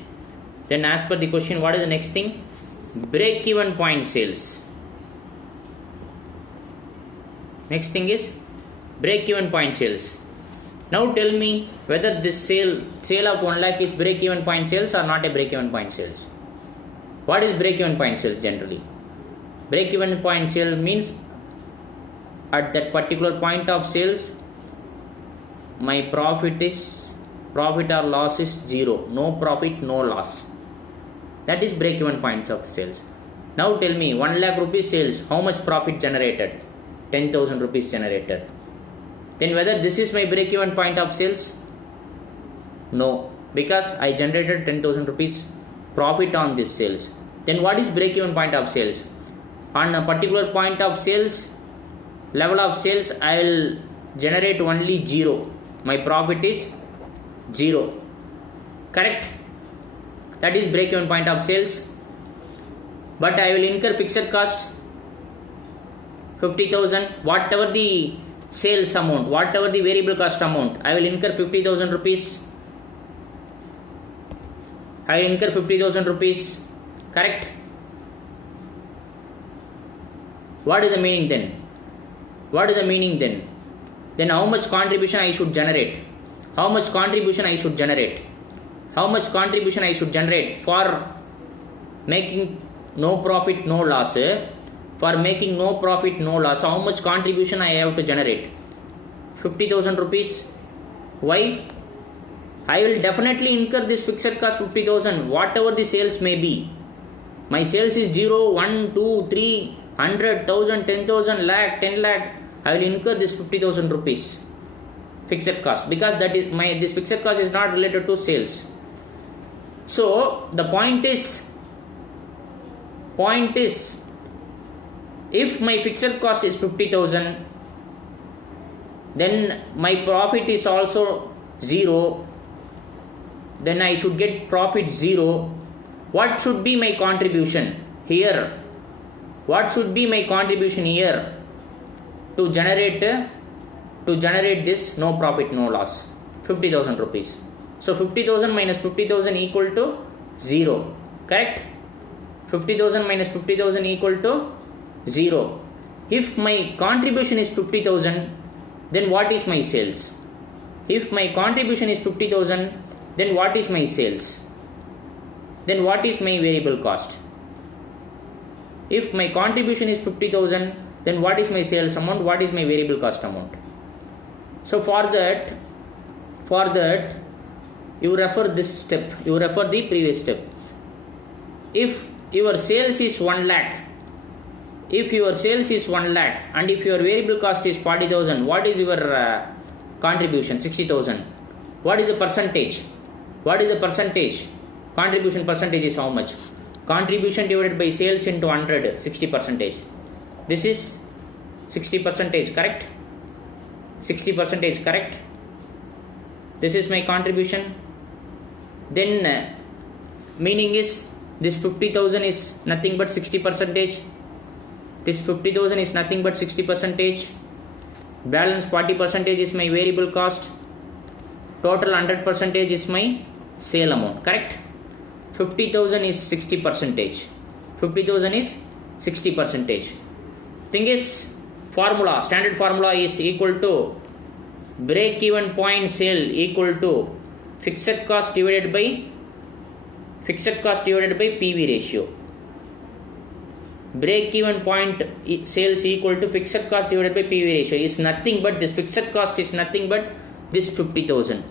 Then as per the question, what is the next thing? Break even point sales. Next thing is break even point sales. Now tell me whether this sale of 1 lakh is break even point sales or not a break even point sales. What is break even point sales generally? Break even point sale means at that particular point of sales my profit or loss is 0. No profit, no loss. That is break even points of sales. Now tell me 1 lakh rupees sales, how much profit generated? 10,000 rupees generated. Then whether this is my break even point of sales? No, because I generated 10,000 rupees profit on this sales. Then what is break even point of sales? On a particular point of sales, level of sales, I will generate only 0. My profit is 0. Correct? that is break even point of sales, but I will incur fixed cost 50,000, whatever the sales amount, whatever the variable cost amount, I will incur 50,000 rupees. I will incur 50,000 rupees, correct? What is the meaning then? What is the meaning then? Then how much contribution I should generate? How much contribution I should generate? How much contribution I should generate for making no profit, no loss? For making no profit, no loss, how much contribution I have to generate? 50,000 rupees. Why? I will definitely incur this fixed cost 50,000, whatever the sales may be. My sales is 0, 1, 2, 3, 100, 1000, 10,000, lakh, 10 lakh. I will incur this 50,000 rupees fixed cost, because that is this fixed cost is not related to sales. So the point is, if my fixed cost is 50,000, then my profit is also 0, then I should get profit 0. What should be my contribution here? What should be my contribution here to generate this no profit, no loss? 50,000 rupees. So 50,000 minus 50,000 equal to 0, correct? 50,000 minus 50,000 equal to 0. If my contribution is 50,000, then what is my sales? If my contribution is 50,000, then what is my sales? Then what is my variable cost? If my contribution is 50,000, then what is my sales amount? What is my variable cost amount? So for that you refer this step, you refer the previous step. If your sales is 1 lakh, and if your variable cost is 40,000, what is your contribution? 60,000. What is the percentage? Contribution percentage is how much? Contribution divided by sales into 100, 60%. This is 60%, correct? 60%, correct? This is my contribution. Then meaning is this 50,000 is nothing but 60%. This 50,000 is nothing but 60%. Balance 40% is my variable cost. Total 100% is my sale amount, correct? 50,000 is 60%. 50,000 is 60%. Thing is, standard formula is equal to break even point sale equal to fixed cost divided by PV ratio. Break even point sales equal to fixed cost divided by PV ratio is nothing but this fixed cost is nothing but this 50,000.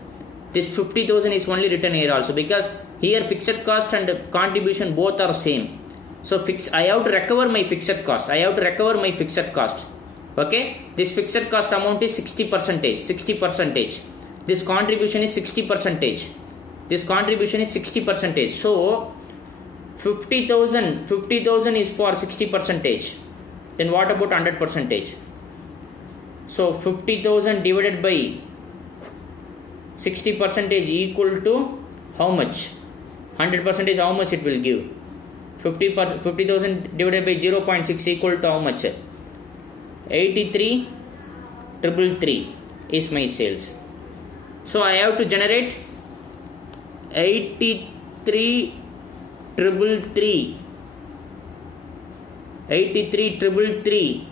This 50,000 is only written here also, because here fixed cost and contribution both are same. So I have to recover my fixed cost. Okay, this fixed cost amount is 60%. This contribution is 60%. So 50,000 is for 60%. Then what about 100%? So 50,000 divided by 60% equal to how much? 100% how much it will give? 50,000 divided by 0.6 equal to how much? 83,333 is my sales. So I have to generate 83,333. 83,333.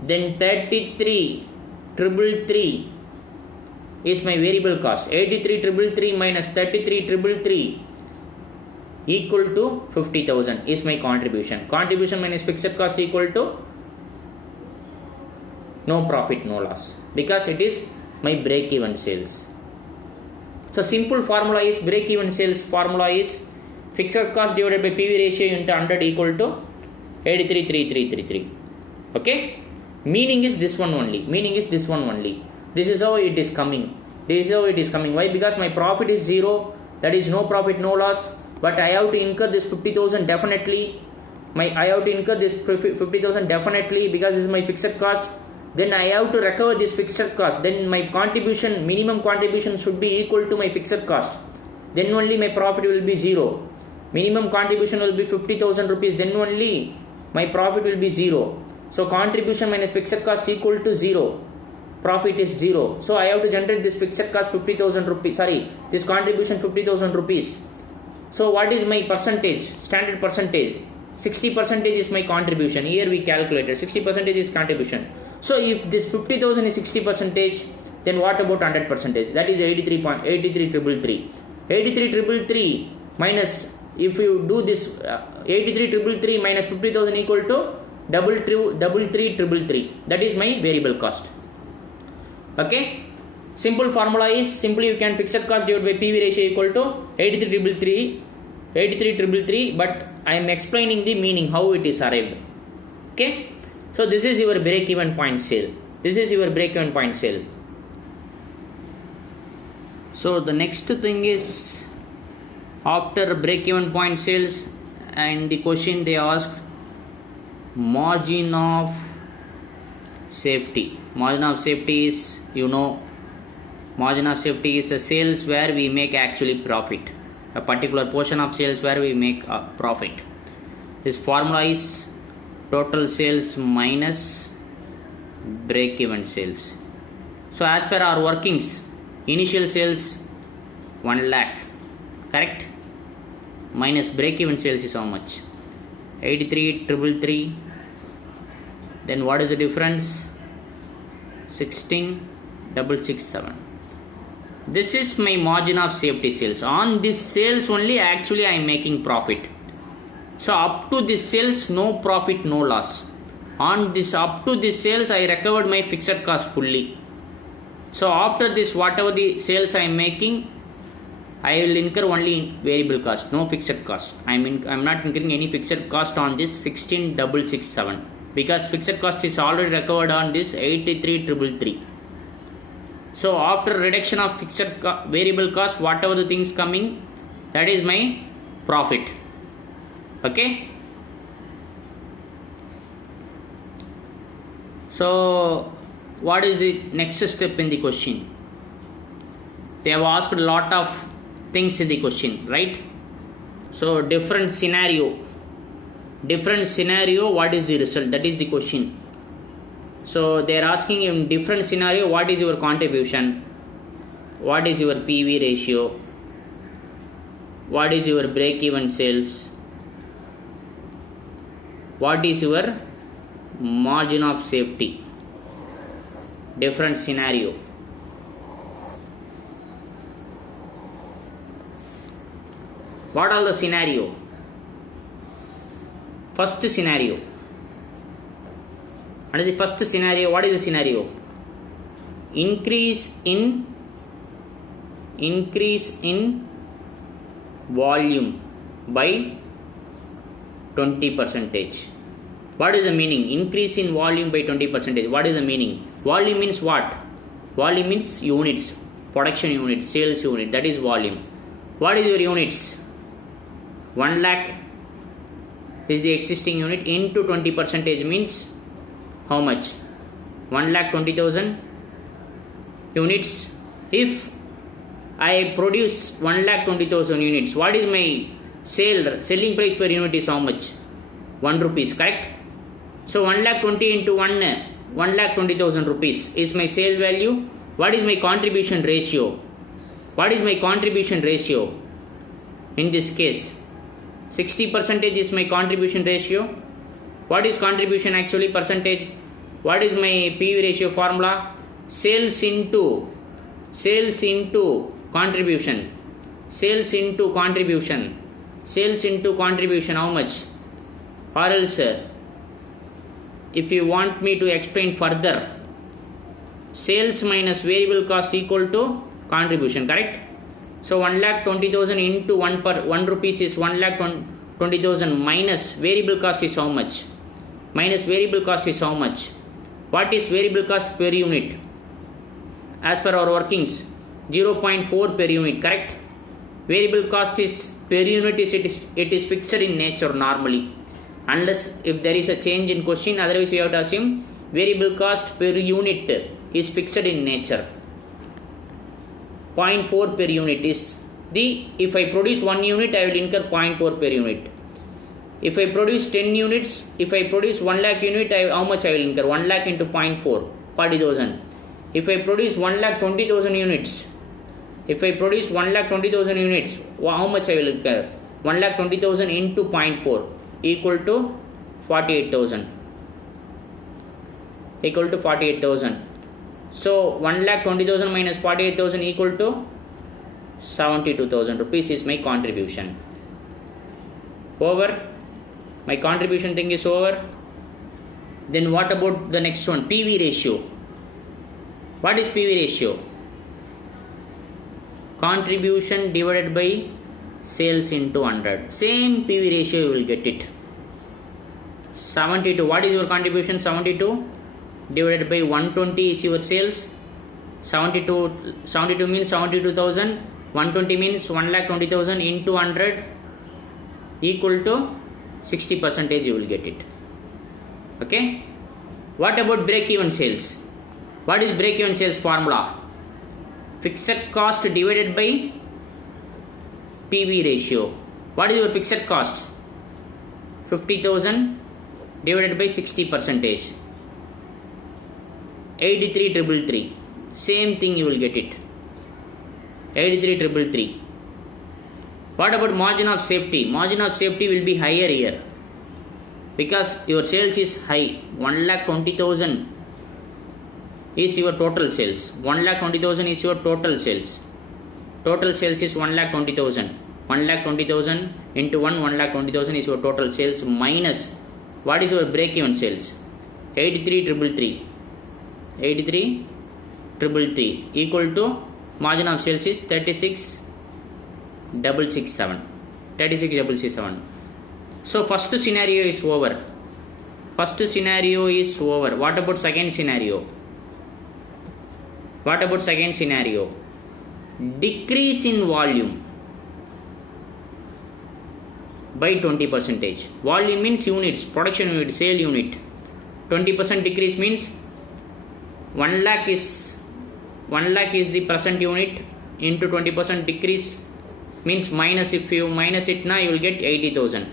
Then 33,333 is my variable cost. 83,333 minus 33,333 equal to 50,000 is my contribution. Contribution minus fixed cost equal to no profit, no loss, because it is my break even sales. So simple formula is break even sales formula is fixed cost divided by PV ratio into 100 equal to 83,333. Okay, meaning is this one only. This is how it is coming. Why? Because my profit is 0, that is no profit, no loss, but I have to incur this 50,000 definitely. I have to incur this 50,000 definitely, because this is my fixed cost. then I have to recover this fixed cost. Then my contribution, minimum contribution should be equal to my fixed cost. Then only my profit will be 0. Minimum contribution will be 50,000 rupees. Then only my profit will be 0. So contribution minus fixed cost equal to 0. Profit is 0. So I have to generate this fixed cost 50,000 rupees. Sorry, this contribution 50,000 rupees. So what is my percentage? Standard percentage. 60% is my contribution. Here we calculated 60% is contribution. So if this 50,000 is 60%, then what about 100%? That is 83,333. 83,333 minus, if you do this 83,333 minus 50,000 equal to 33,333. That is my variable cost. Okay. Simple formula is simply you can fixed cost divided by PV ratio equal to 83,333, but I am explaining the meaning how it is arrived. Okay. So this is your break even point sale. This is your break even point sale. So the next thing is after break even point sales, and the question they asked margin of safety. Margin of safety is, margin of safety is a sales where we make actually profit. A particular portion of sales where we make a profit. This formula is total sales minus break even sales. So as per our workings, initial sales 1 lakh, correct? Minus break even sales is how much? 83,333. Then what is the difference? 16,667. This is my margin of safety sales. On this sales only actually I am making profit. So up to this sales, no profit, no loss. On this, up to this sales, I recovered my fixed cost fully. So after this, whatever the sales I am making, I will incur only variable cost, no fixed cost. I am not incurring any fixed cost on this 16,667 because fixed cost is already recovered on this 83,333. So after reduction of fixed variable cost, whatever the things coming, that is my profit. Okay. So what is the next step in the question? They have asked a lot of things in the question, right? So different scenario, what is the result? That is the question. So they are asking in different scenario, what is your contribution, what is your PV ratio, what is your break even sales, what is your margin of safety. Different scenario. What are the scenario? First scenario. What is the first scenario? What is the scenario? Increase in volume by 20%. What is the meaning? Increase in volume by 20%. What is the meaning? Volume means what? Volume means units, production unit, sales unit. That is volume. What is your units? 1 lakh is the existing unit into 20% means how much? 1,20,000 units. If I produce 1,20,000 units, what is my selling price per unit is how much? 1 rupees, correct? So 1,20,000 into 1,20,000 rupees is my sale value. What is my contribution ratio? What is my contribution ratio? In this case, 60% is my contribution ratio. What is contribution actually percentage? What is my PV ratio formula? Sales into contribution. Sales into contribution. Sales into contribution, how much? Or else, if you want me to explain further, sales minus variable cost equal to contribution, correct? So 1,20,000 into 1 rupees is 1,20,000 minus variable cost is how much? Minus variable cost is how much? What is variable cost per unit? As per our workings, 0.4 per unit, correct? Variable cost is per unit it is fixed in nature normally, unless if there is a change in question. Otherwise we have to assume variable cost per unit is fixed in nature. 0.4 per unit is if I produce 1 unit, I will incur 0.4 per unit. If I produce 10 units, if I produce 1 lakh unit, how much I will incur? 1 lakh into 0.4, 40,000. If I produce 1 lakh 20,000 units, if I produce 1 lakh 20,000 units, how much I will incur? 1 lakh 20,000 into 0.4 equal to 48,000. Equal to 48,000. So 1 lakh 20,000 minus 48,000 equal to 72,000 rupees is my contribution. Over. My contribution thing is over. Then what about the next one? PV ratio. What is PV ratio? Contribution divided by sales into 100. Same PV ratio you will get it. 72. What is your contribution? 72 divided by 120 is your sales. 72 means 72,000. 120 means 1,20,000 into 100 equal to 60% you will get it. Okay. What about break-even sales? What is break-even sales formula? Fixed cost divided by PV ratio. What is your fixed cost? 50,000 divided by 60%. 83,333. Same thing you will get it. 83,333. What about margin of safety? Margin of safety will be higher here because your sales is high. 1,20,000 is your total sales. 1,20,000 is your total sales. Total sales is 1,20,000. 1,20,000 into 1,20,000 is your total sales minus what is your break-even sales? 83,333. 83,333 equal to margin of sales is 36,667. 36,667. So first scenario is over. First scenario is over. What about second scenario? What about second scenario? Decrease in volume by 20%. Volume means units, production unit, sale unit. 20% decrease means 1 lakh is the present unit into 20% decrease means minus. If you minus it now, you will get 80,000.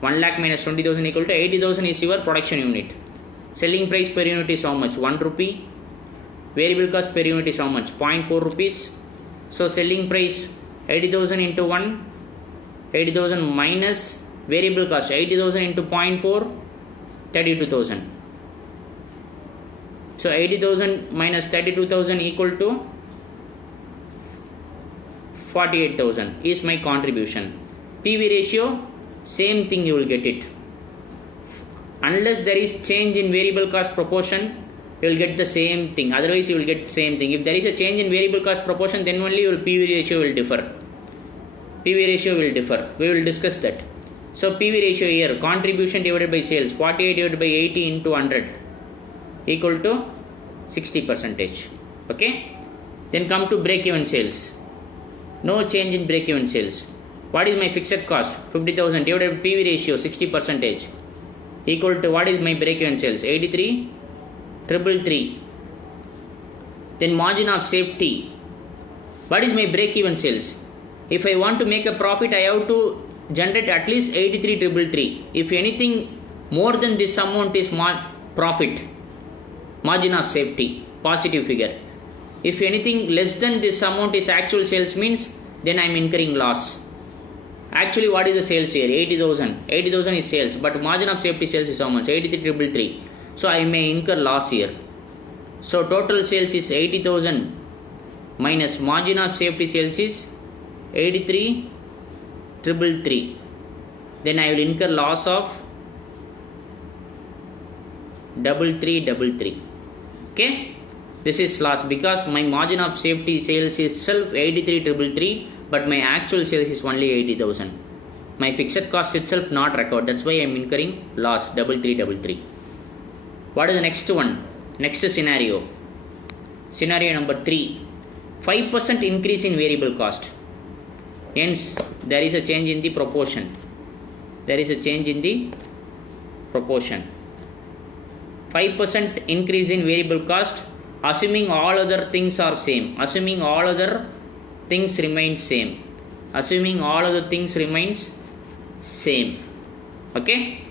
1 lakh minus 20,000 equal to 80,000 is your production unit. Selling price per unit is how much? 1 rupee. Variable cost per unit is how much? 0.4 rupees. So selling price 80,000 into 1, 80,000 minus variable cost 80,000 into 0.4, 32,000. So 80,000 minus 32,000 equal to 48,000 is my contribution. PV ratio, same thing you will get it. Unless there is change in variable cost proportion, you will get the same thing. Otherwise you will get the same thing. If there is a change in variable cost proportion, then only your PV ratio will differ. PV ratio will differ. We will discuss that. So PV ratio here, contribution divided by sales, 48 divided by 80 into 100 equal to 60%. Okay. Then come to break-even sales. No change in break-even sales. What is my fixed cost? 50,000 divided by PV ratio 60% equal to what is my break-even sales? 83,333. Then margin of safety. What is my break-even sales? If I want to make a profit, I have to generate at least 83,333. If anything more than this amount is profit, margin of safety, positive figure. If anything less than this amount is actual sales means then I am incurring loss. Actually, what is the sales here? 80,000. 80,000 is sales, but margin of safety sales is how much? 83,333. So I may incur loss here. So total sales is 80,000 minus margin of safety sales is 83,333. Then I will incur loss of 3333. Okay, this is loss because my margin of safety sales is self 83,333, but my actual sales is only 80,000. My fixed cost itself not recorded. That's why I am incurring loss 3333. What is the next one? Next scenario. Scenario number 3. 5% increase in variable cost. Hence, there is a change in the proportion. There is a change in the proportion. 5% increase in variable cost, assuming all other things are same, assuming all other things remain same, assuming all other things remains same. Okay.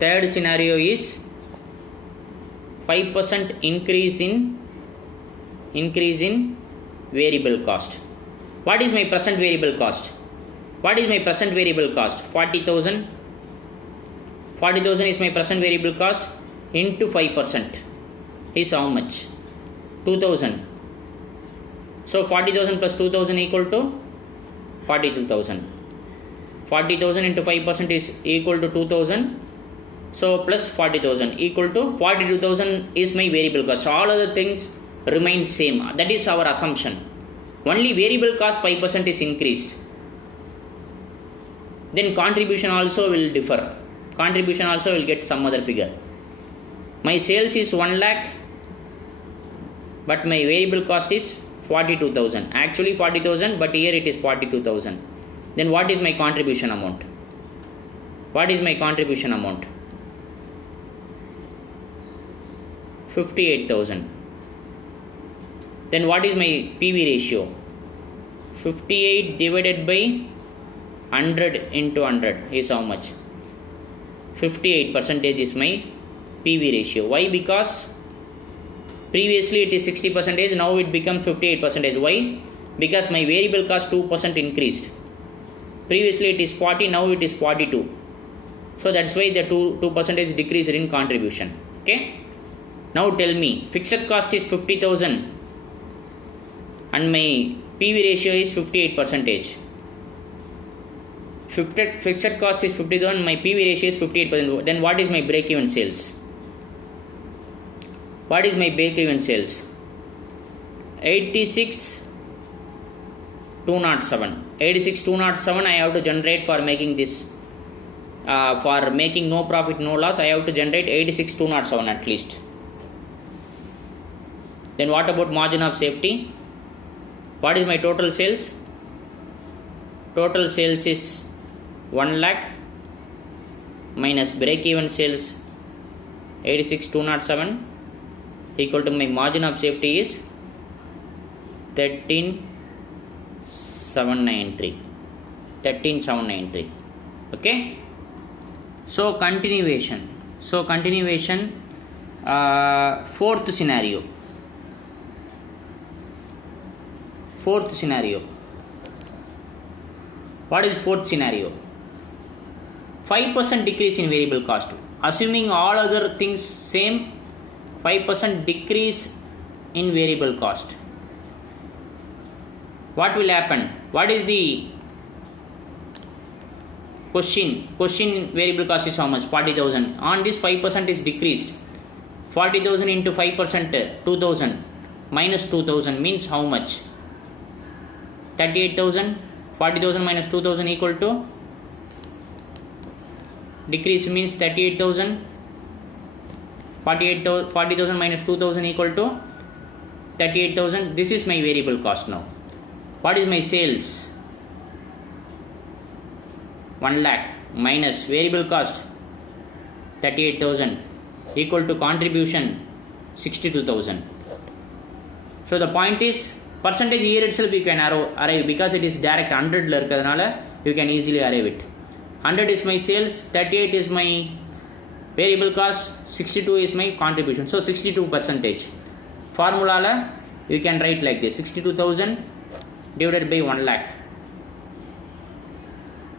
Third scenario is 5% increase in variable cost. What is my present variable cost? What is my present variable cost? 40,000. 40,000 is my present variable cost into 5% is how much? 2,000. So 40,000 plus 2,000 equal to 42,000. 40,000 into 5% is equal to 2,000. So plus 40,000 equal to 42,000 is my variable cost. So all other things remain same. That is our assumption. Only variable cost 5% is increased. Then contribution also will differ. Contribution also will get some other figure. My sales is 1 lakh, but my variable cost is 42,000. Actually 40,000, but here it is 42,000. Then what is my contribution amount? What is my contribution amount? 58,000. Then what is my PV ratio? 58 divided by 100 into 100 is how much? 58% is my PV ratio. Why? Because previously it is 60%, now it becomes 58%. Why? Because my variable cost 2% increased. Previously it is 40, now it is 42. So that's why the 2% decreased in contribution. Okay. Now tell me, fixed cost is 50,000 and my PV ratio is 58%. Fixed cost is 50,000, my PV ratio is 58%. Then what is my break-even sales? What is my break-even sales? 86,207. 86,207 I have to generate for making this. For making no profit, no loss, I have to generate 86,207 at least. Then what about margin of safety? What is my total sales? Total sales is 1 lakh minus break-even sales 86,207 equal to my margin of safety is 13,793. 13,793. Okay. So continuation. Fourth scenario. What is fourth scenario? 5% decrease in variable cost. Assuming all other things same, 5% decrease in variable cost. What will happen? What is the question? Question variable cost is how much? 40,000. On this 5% is decreased. 40,000 into 5%, 2,000 minus 2,000 means how much? 38,000. 40,000 minus 2,000 equal to decrease means 38,000. 40,000 minus 2,000 equal to 38,000. This is my variable cost now. What is my sales? 1 lakh minus variable cost 38,000 equal to contribution 62,000. So the point is, percentage here itself you can arrive because it is direct 100 la irukadanaala you can easily arrive it. 100 is my sales, 38 is my variable cost, 62 is my contribution. So 62%. Formula la you can write like this: 62,000 divided by 1 lakh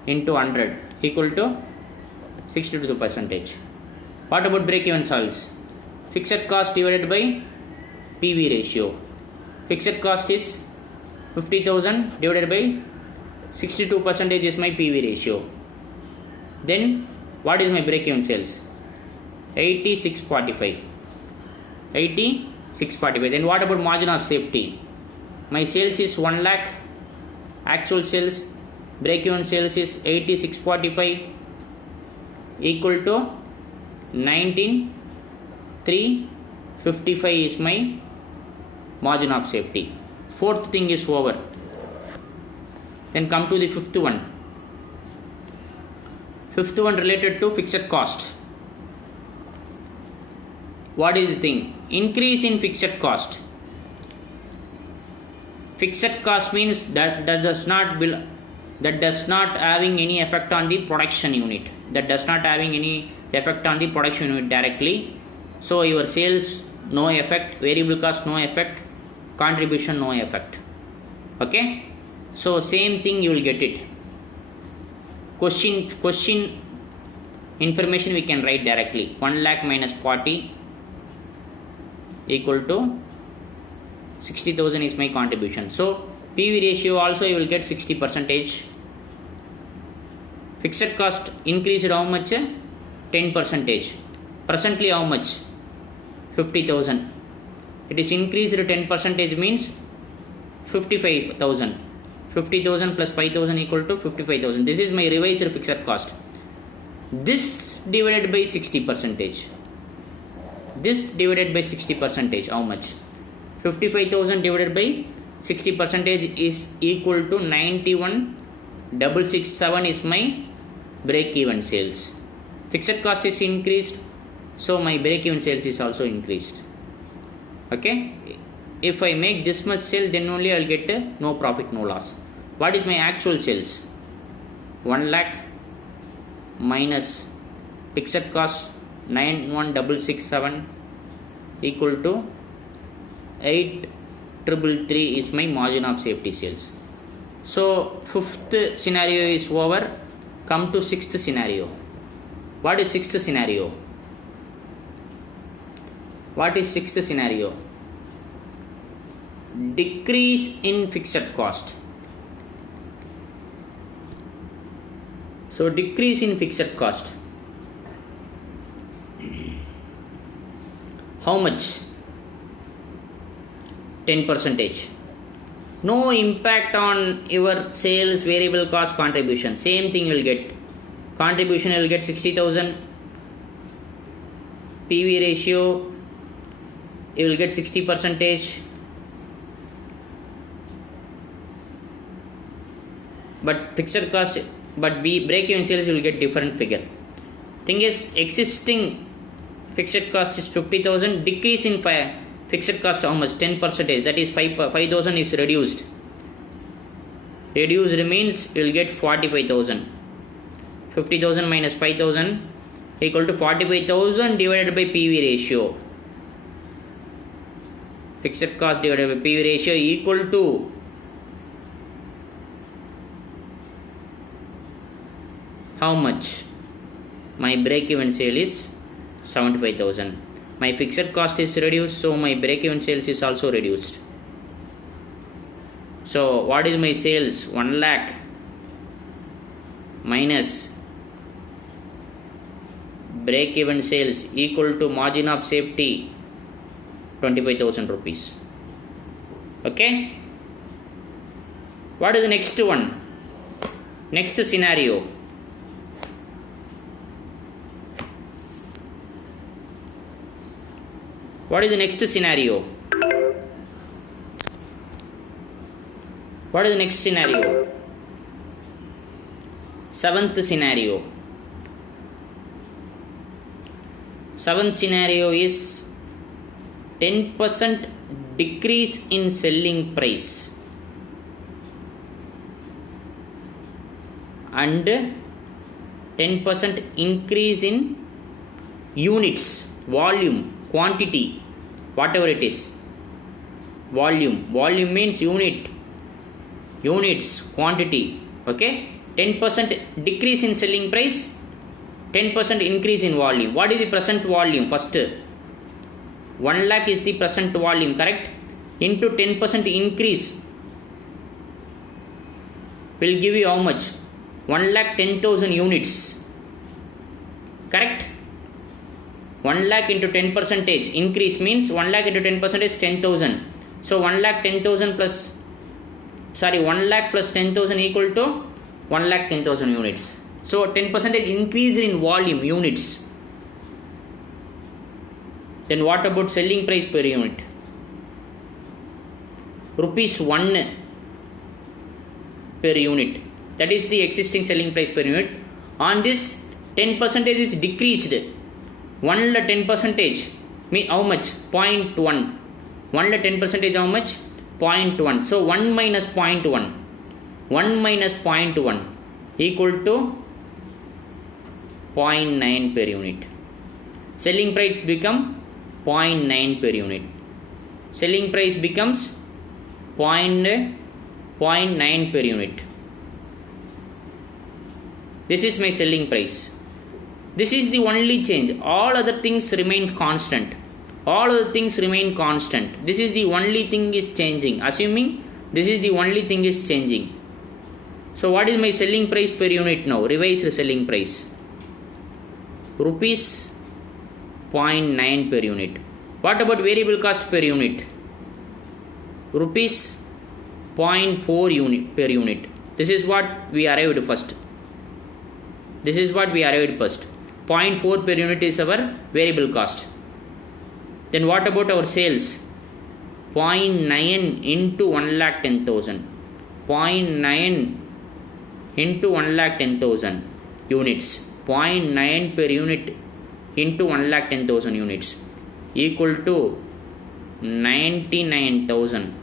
into 100 equal to 62%. What about break-even sales? Fixed cost divided by PV ratio. Fixed cost is 50,000 divided by 62% is my PV ratio. Then what is my break-even sales? 86.45. 86.45. Then what about margin of safety? My sales is 1 lakh. Actual sales, break-even sales is 86.45 equal to 19,355 is my margin of safety. Fourth thing is over. Then come to the fifth one. Fifth one related to fixed cost. what is the thing? Increase in fixed cost. Fixed cost means that does not having any effect on the production unit. That does not having any effect on the production unit directly. So your sales no effect, variable cost no effect, contribution no effect. Okay, so same thing you will get it. Question information we can write directly. 1 lakh minus 40 equal to 60,000 is my contribution. So PV ratio also you will get 60%. Fixed cost increased how much? 10%. Presently how much? 50,000. It is increased 10% means 55,000. 50,000 plus 5,000 equal to 55,000. This is my revised fixed cost. This divided by 60%. This divided by 60%, how much? 55,000 divided by 60% is equal to 91,667 is my break-even sales. Fixed cost is increased, so my break-even sales is also increased. Okay, if I make this much sale, then only I will get no profit, no loss. What is my actual sales? 1 lakh minus fixed cost 91,667 equal to 8,333 is my margin of safety sales. So fifth scenario is over. Come to sixth scenario. What is sixth scenario? What is sixth scenario? Decrease in fixed cost. So decrease in fixed cost. How much? 10%. No impact on your sales, variable cost, contribution. Same thing you will get. Contribution you will get 60,000. PV ratio you will get 60%. But fixed cost, but break-even sales you will get different figure. Thing is, existing fixed cost is 50,000. Decrease in fixed cost how much? 10%. That is 5,000 is reduced. Reduced means you will get 45,000. 50,000 minus 5,000 equal to 45,000 divided by PV ratio. Fixed cost divided by PV ratio equal to how much? My break-even sale is 75,000. My fixed cost is reduced, so my break-even sales is also reduced. So what is my sales? 1 lakh minus break-even sales equal to margin of safety 25,000 rupees. Okay. What is the next one? Next scenario. What is the next scenario? What is the next scenario? Seventh scenario. Seventh scenario is 10% decrease in selling price and 10% increase in units, volume, quantity, whatever it is. Volume means units, quantity. Okay, 10% decrease in selling price, 10% increase in volume. What is the present volume? First, 1 lakh is the present volume, correct? Into 10% increase will give you how much? 1,10,000 units, correct? 1 lakh into 10% increase means 1 lakh into 10% is 10,000. So 1,10,000 plus 1 lakh plus 10,000 equal to 1,10,000 units. So 10% increase in volume, units. Then what about selling price per unit? Rupees 1 per unit. That is the existing selling price per unit. On this 10% is decreased. 10%. how much? 0.1. 1 10 percentage how much? 0.1. So 1 minus 0.1. 1 minus 0.1 equal to 0.9 per unit. Selling price become 0.9 per unit. Selling price becomes 0.9 per unit. This is my selling price. This is the only change. All other things remain constant. All other things remain constant. This is the only thing is changing. Assuming this is the only thing is changing. So what is my selling price per unit now? Revised selling price. Rupees 0.9 per unit. What about variable cost per unit? Rupees 0.4 unit per unit. This is what we arrived first. This is what we arrived first. 0.4 per unit is our variable cost. Then what about our sales? 0.9 into 1,10,000. 0.9 into 1,10,000 units. 0.9 per unit into 1,10,000 units equal to 99,000.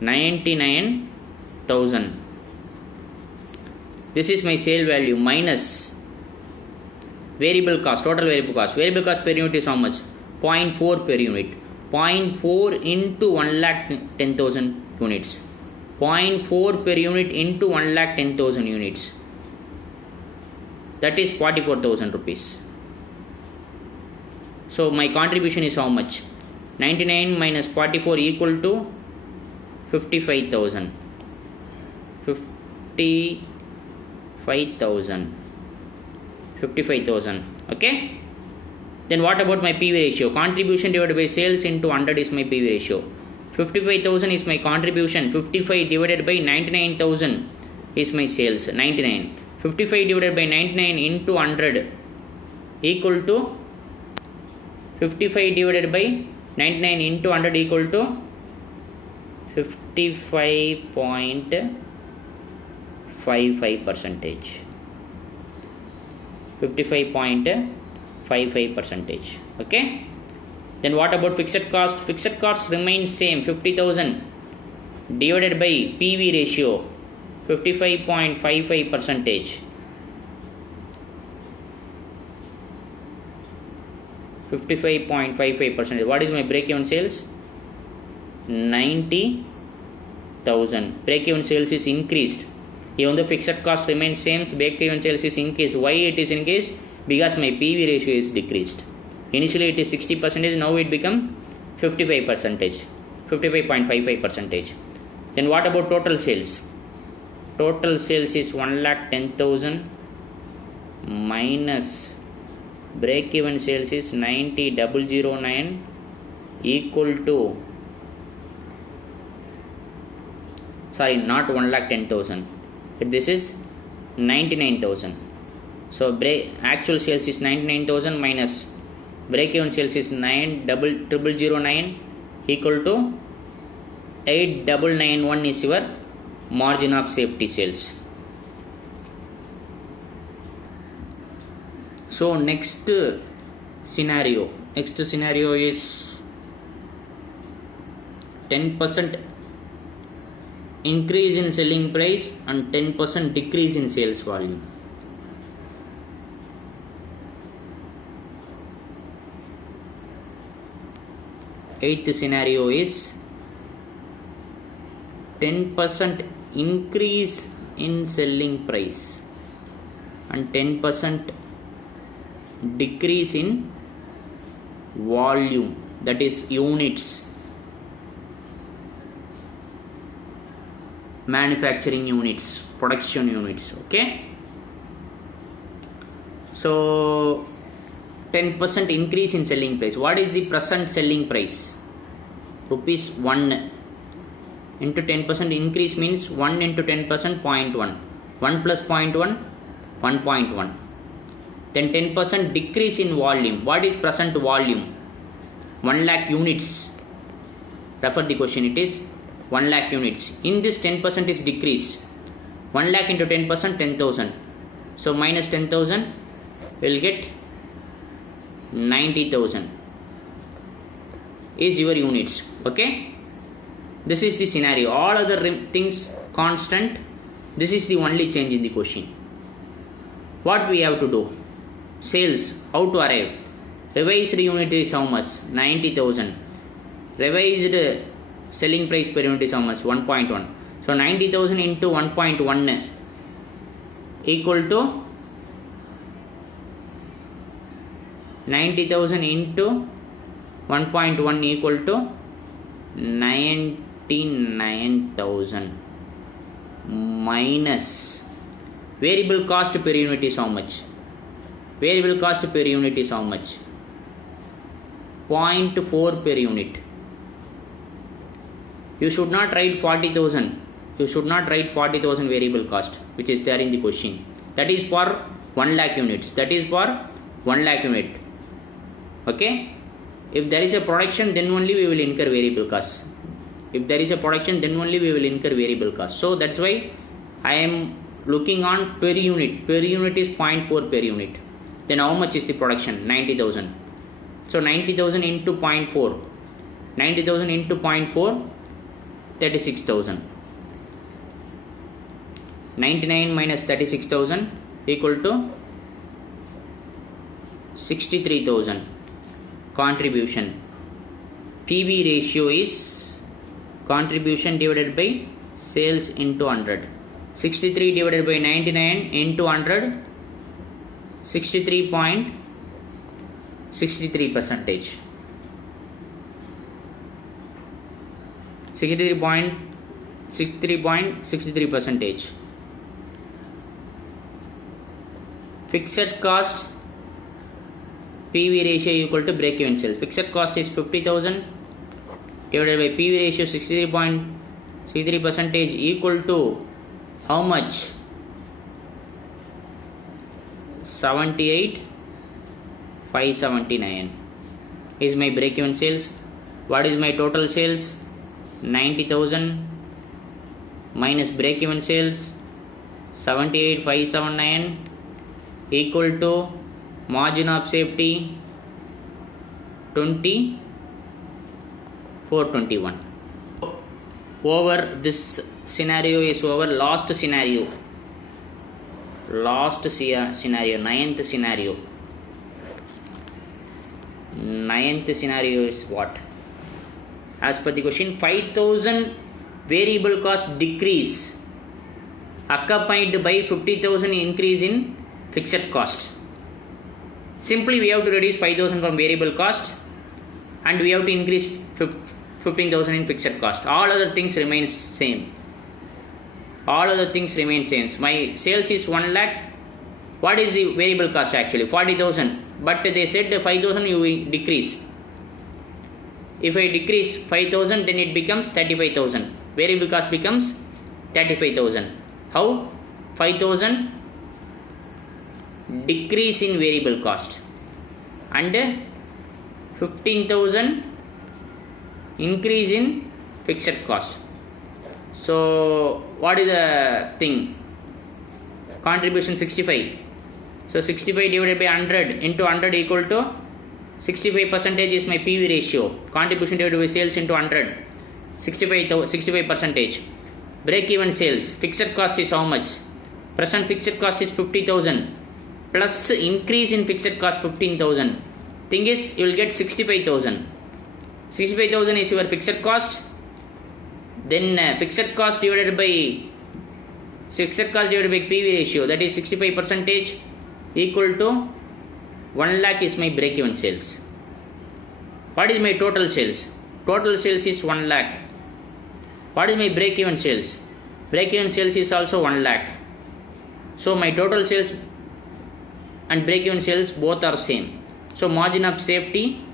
99,000. This is my sale value minus variable cost, total variable cost. Variable cost per unit is how much? 0.4 per unit. 0.4 into 1,10,000 units. 0.4 per unit into 1,10,000 units. That is 44,000 rupees. So my contribution is how much? 99 minus 44 equal to 55,000. 55,000. Okay. Then what about my PV ratio? Contribution divided by sales into 100 is my PV ratio. 55,000 is my contribution. 55 divided by 99,000 is my sales. 99. 55 divided by 99 into 100 equal to 55 divided by 99 into 100 equal to 55.55 percentage. 55.55 percentage. Okay. Then what about fixed cost? Fixed cost remains same. 50,000 divided by PV ratio. 55.55 percentage. 55.55 percentage. What is my break-even sales? 90,000. Break-even sales is increased. Even the fixed cost remains same, break-even sales is increased. Why it is increased? Because my PV ratio is decreased. Initially it is 60%, now it become 55%. 55.55 percentage. Then what about total sales? Total sales is 1,10,000 minus break-even sales is 90,009 equal to, sorry, not 1,10,000. This is 99,000. So actual sales is 99,000 minus break-even sales is 9,009 equal to 8,991 is your margin of safety sales. So next scenario is 10% increase in selling price and 10% decrease in sales volume. Eighth scenario is 10% increase in selling price and 10% decrease in volume, that is units, manufacturing units, production units. Okay. So 10% increase in selling price. What is the present selling price? Rupees 1 into 10% increase means 1 into 10%, 0.1. 1 plus 0.1, 1.1. Then 10% decrease in volume. What is present volume? 1 lakh units. Refer the question. It is 1 lakh units. In this 10% is decreased. 1 lakh into 10%, 10,000. So minus 10,000 will get 90,000. is your units. Okay, this is the scenario. All other things constant. This is the only change in the question. What we have to do? Sales, how to arrive? Revised unit is how much? 90,000. Revised selling price per unit is how much? 1.1. So 90,000 into 1.1 equal to 90,000 into 1.1 equal to 99,000 minus variable cost per unit is how much? Variable cost per unit is how much? 0.4 per unit. You should not write 40,000. You should not write 40,000 variable cost, which is there in the question. That is for 1 lakh units. That is for 1 lakh unit. Okay. If there is a production, then only we will incur variable cost. If there is a production, then only we will incur variable cost. So that's why I am looking on per unit. Per unit is 0.4 per unit. Then how much is the production? 90,000. So 90,000 into 0.4. 90,000 into 0.4, 36,000. 99 minus 36,000 equal to 63,000. Contribution. PV ratio is contribution divided by sales into 100. 63 divided by 99 into 100. 63.63 percentage. 63.63 percentage. Fixed cost PV ratio equal to break even sales. Fixed cost is 50,000 divided by PV ratio 63.63 percentage equal to how much? 78,579 is my break even sales. What is my total sales? 90,000 minus break even sales 78,579 equal to margin of safety 2421. Over, this scenario is over. Last scenario, ninth scenario. Ninth scenario is what? As per the question, 5,000 variable cost decrease accompanied by 50,000 increase in fixed cost. Simply we have to reduce 5,000 from variable cost and we have to increase 15,000 in fixed cost. All other things remain same. All other things remain same. My sales is 1 lakh. What is the variable cost actually? 40,000. But they said 5,000 you will decrease. If I decrease 5,000, then it becomes 35,000. Variable cost becomes 35,000. How? 5,000 decrease in variable cost and 15,000 increase in fixed cost. So what is the thing? Contribution 65. So 65 divided by 100 into 100 equal to 65 percentage is my PV ratio. Contribution divided by sales into 100. 65 percentage. Break even sales. Fixed cost is how much? Present fixed cost is 50,000 plus increase in fixed cost 15,000. Thing is, you will get 65,000. 65,000 is your fixed cost. Then fixed cost divided by PV ratio, that is 65 percentage equal to 1 lakh is my break even sales. What is my total sales? Total sales is 1 lakh. What is my break even sales? Break even sales is also 1 lakh. So my total sales and break even sales both are same. So margin of safety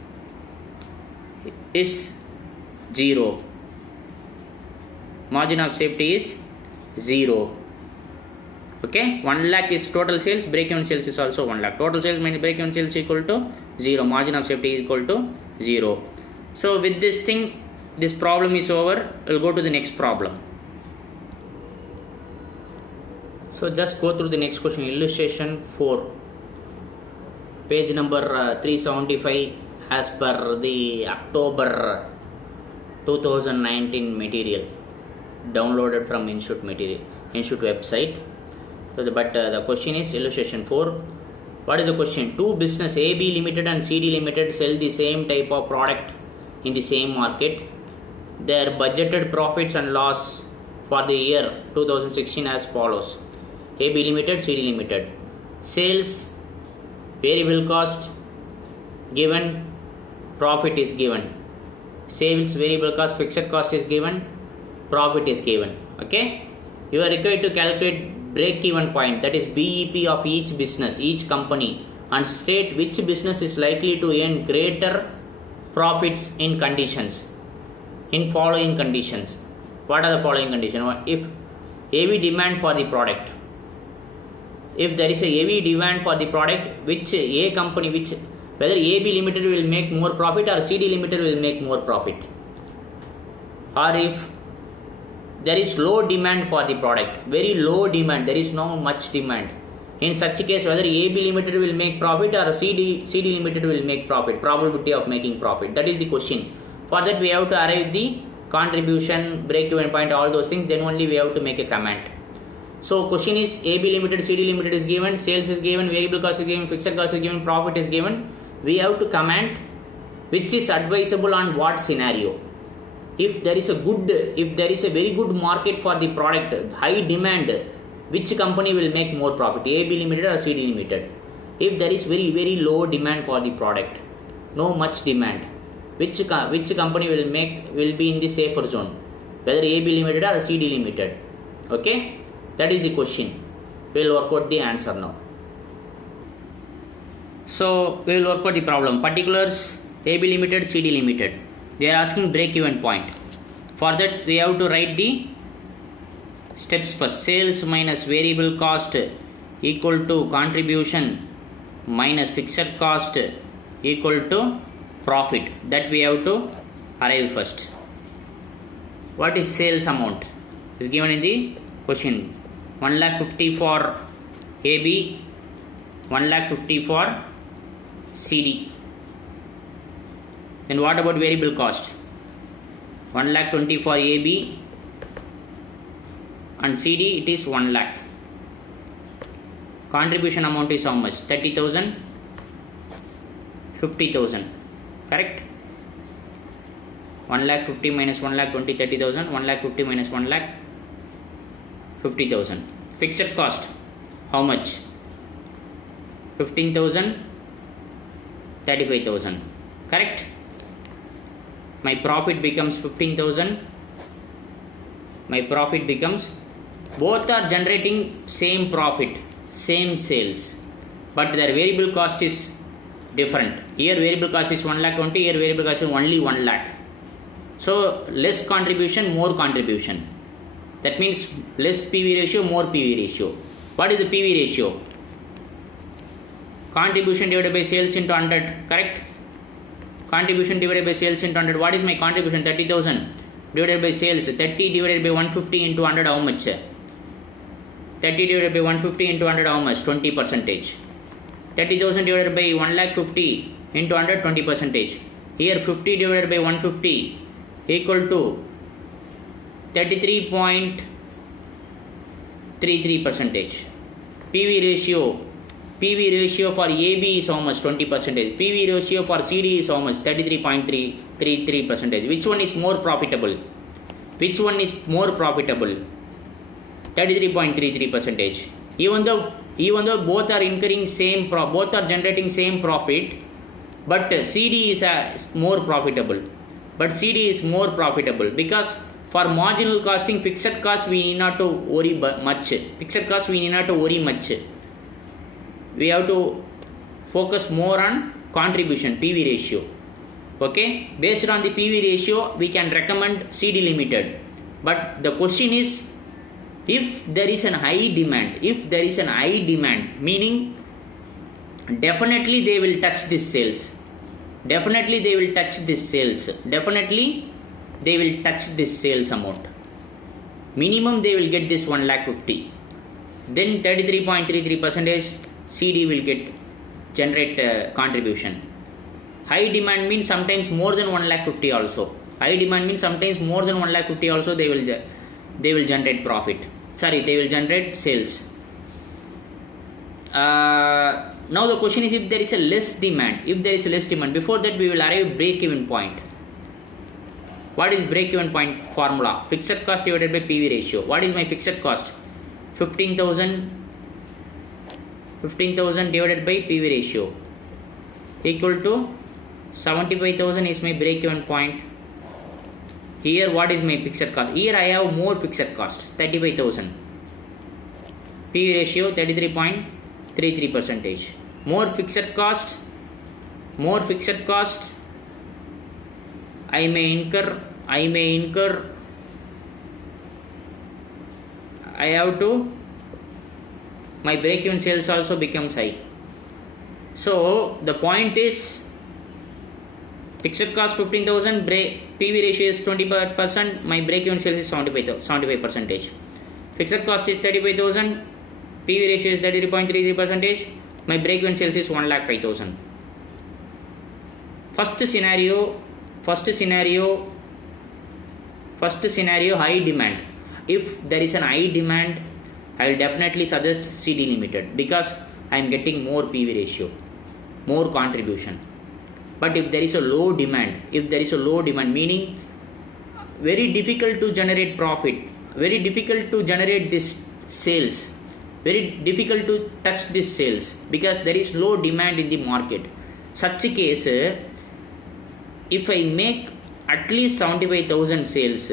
is 0. Margin of safety is 0. Okay, 1 lakh is total sales, break even sales is also 1 lakh. Total sales minus break even sales equal to 0. Margin of safety is equal to 0. So with this thing, this problem is over. We'll go to the next problem. So just go through the next question. Illustration 4, page number 375 as per the October 2019 material downloaded from Institute website. So the question is illustration 4. What is the question? Two business AB Limited and CD Limited sell the same type of product in the same market. Their budgeted profits and loss for the year 2016 as follows. AB Limited, CD Limited. Sales, variable cost given, profit is given. Sales, variable cost, fixed cost is given, profit is given. Okay? You are required to calculate break-even point, that is BEP of each business, each company, and state which business is likely to earn greater profits in following conditions. What are the following conditions? If heavy demand for the product, if there is a heavy demand for the product, which A company, whether AB Limited will make more profit or CD Limited will make more profit, or if there is low demand for the product, very low demand, there is no much demand. In such a case, whether AB Limited will make profit or CD Limited will make profit, probability of making profit. That is the question. For that we have to arrive the contribution, break-even point, all those things, then only we have to make a comment. So question is AB Limited, CD Limited is given, sales is given, variable cost is given, fixed cost is given, profit is given. We have to comment which is advisable on what scenario. If there is a very good market for the product, high demand, which company will make more profit, AB Limited or CD Limited? If there is very very low demand for the product, no much demand, which company will be in the safer zone, whether AB Limited or CD Limited? Okay, that is the question. We will work out the answer now. So we will work out the problem. Particulars, AB Limited, CD Limited. They are asking break-even point. For that we have to write the steps first. Sales minus variable cost equal to contribution minus fixed cost equal to profit. That we have to arrive first. What is sales amount? Is given in the question. 1,50,000 for AB, 1,50,000 for CD. Then what about variable cost? 1,20,000 for AB and CD it is 1,00,000. Contribution amount is how much? 30,000, 50,000. Correct? 1,50,000 minus 1,20,000, 30,000. 1,50,000 minus 1,00,000, 50,000. Fixed cost how much? 15,000, 35,000. Correct? My profit becomes 15,000. My profit becomes, both are generating same profit, same sales, but their variable cost is different. Here variable cost is 1,20,000, here variable cost is only 1,00,000. So less contribution, more contribution. That means less PV ratio, more PV ratio. What is the PV ratio? Contribution divided by sales into 100. Correct? Contribution divided by sales into 100. What is my contribution? 30,000 divided by sales. 30 divided by 150 into 100 how much? 30 divided by 150 into 100 how much? 20%. 30,000 divided by 1,50,000 into 100, 20%. Here 50 divided by 150 equal to 33.33%. PV ratio for AB is how much? 20%. PV ratio for CD is how much? 33.33%. Which one is more profitable? 33.33%. Even though both are incurring both are generating same profit, but CD is more profitable. Because for marginal costing, fixed cost we need not to worry much. We have to focus more on contribution, PV ratio. Okay, based on the PV ratio we can recommend CD Limited. But the question is, if there is an high demand, meaning definitely they will touch this sales. Definitely they will touch this sales amount. Minimum they will get this 1,50,000. Then 33.33% CD will generate contribution. High demand means sometimes more than 1,50,000 also. High demand means sometimes more than 1,50,000 also they will generate profit. Sorry, they will generate sales. Now the question is, if there is a less demand, before that we will arrive break-even point. What is break-even point formula? Fixed cost divided by PV ratio. What is my fixed cost? 15,000 divided by PV ratio equal to 75,000 is my break-even point. Here what is my fixed cost? Here I have more fixed cost, 35,000. PV ratio 33.33%. More fixed cost. I may incur. I have to. My break-even sales also becomes high. So the point is, fixed cost 15,000, PV ratio is 20%, my break-even sales is 75%. Fixed cost is 35,000, PV ratio is 33.33%, my break-even sales is 1,05,000. First scenario, high demand. If there is an high demand, I will definitely suggest CD Limited because I am getting more PV ratio, more contribution. But if there is a low demand, meaning very difficult to generate profit, very difficult to generate this sales, very difficult to touch this sales because there is low demand in the market. Such a case, if I make at least 75,000 sales,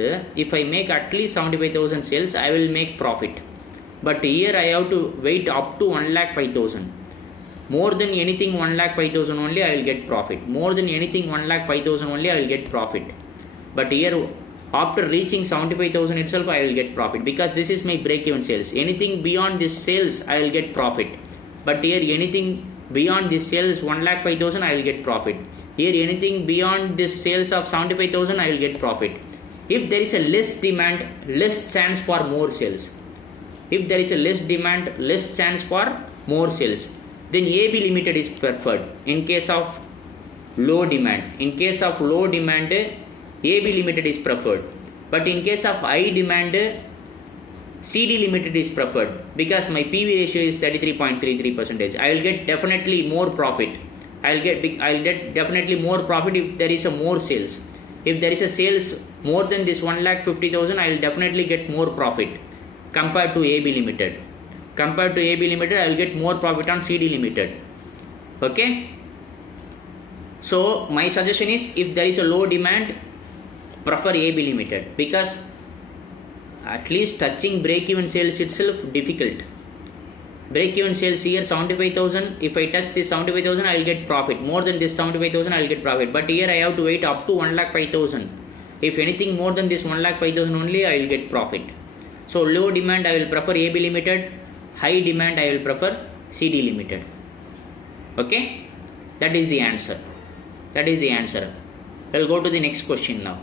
I will make profit. But here I have to wait up to 1,05,000. More than anything 1,05,000 only I will get profit. But here after reaching 75,000 itself I will get profit because this is my break-even sales. Anything beyond this sales I will get profit. But here anything beyond this sales 1,05,000 I will get profit. Here anything beyond this sales of 75,000 I will get profit. If there is a less demand, less chance for more sales. If there is a less demand, less chance for more sales, then AB Limited is preferred in case of low demand. AB Limited is preferred. But in case of high demand, CD Limited is preferred because my PV ratio is 33.33%. I will get definitely more profit. I'll get definitely more profit if there is a more sales. If there is a sales more than this 1,50,000, I will definitely get more profit compared to AB Limited. I will get more profit on CD Limited. Okay. So my suggestion is, if there is a low demand, prefer AB Limited because at least touching break-even sales itself difficult. Break-even sales here 75,000. If I touch this 75,000, I will get profit. More than this 75,000, I will get profit. But here I have to wait up to 1,05,000. If anything more than this 1,05,000 only, I will get profit. So low demand, I will prefer AB Limited. High demand, I will prefer CD Limited. Okay, that is the answer. We'll go to the next question now.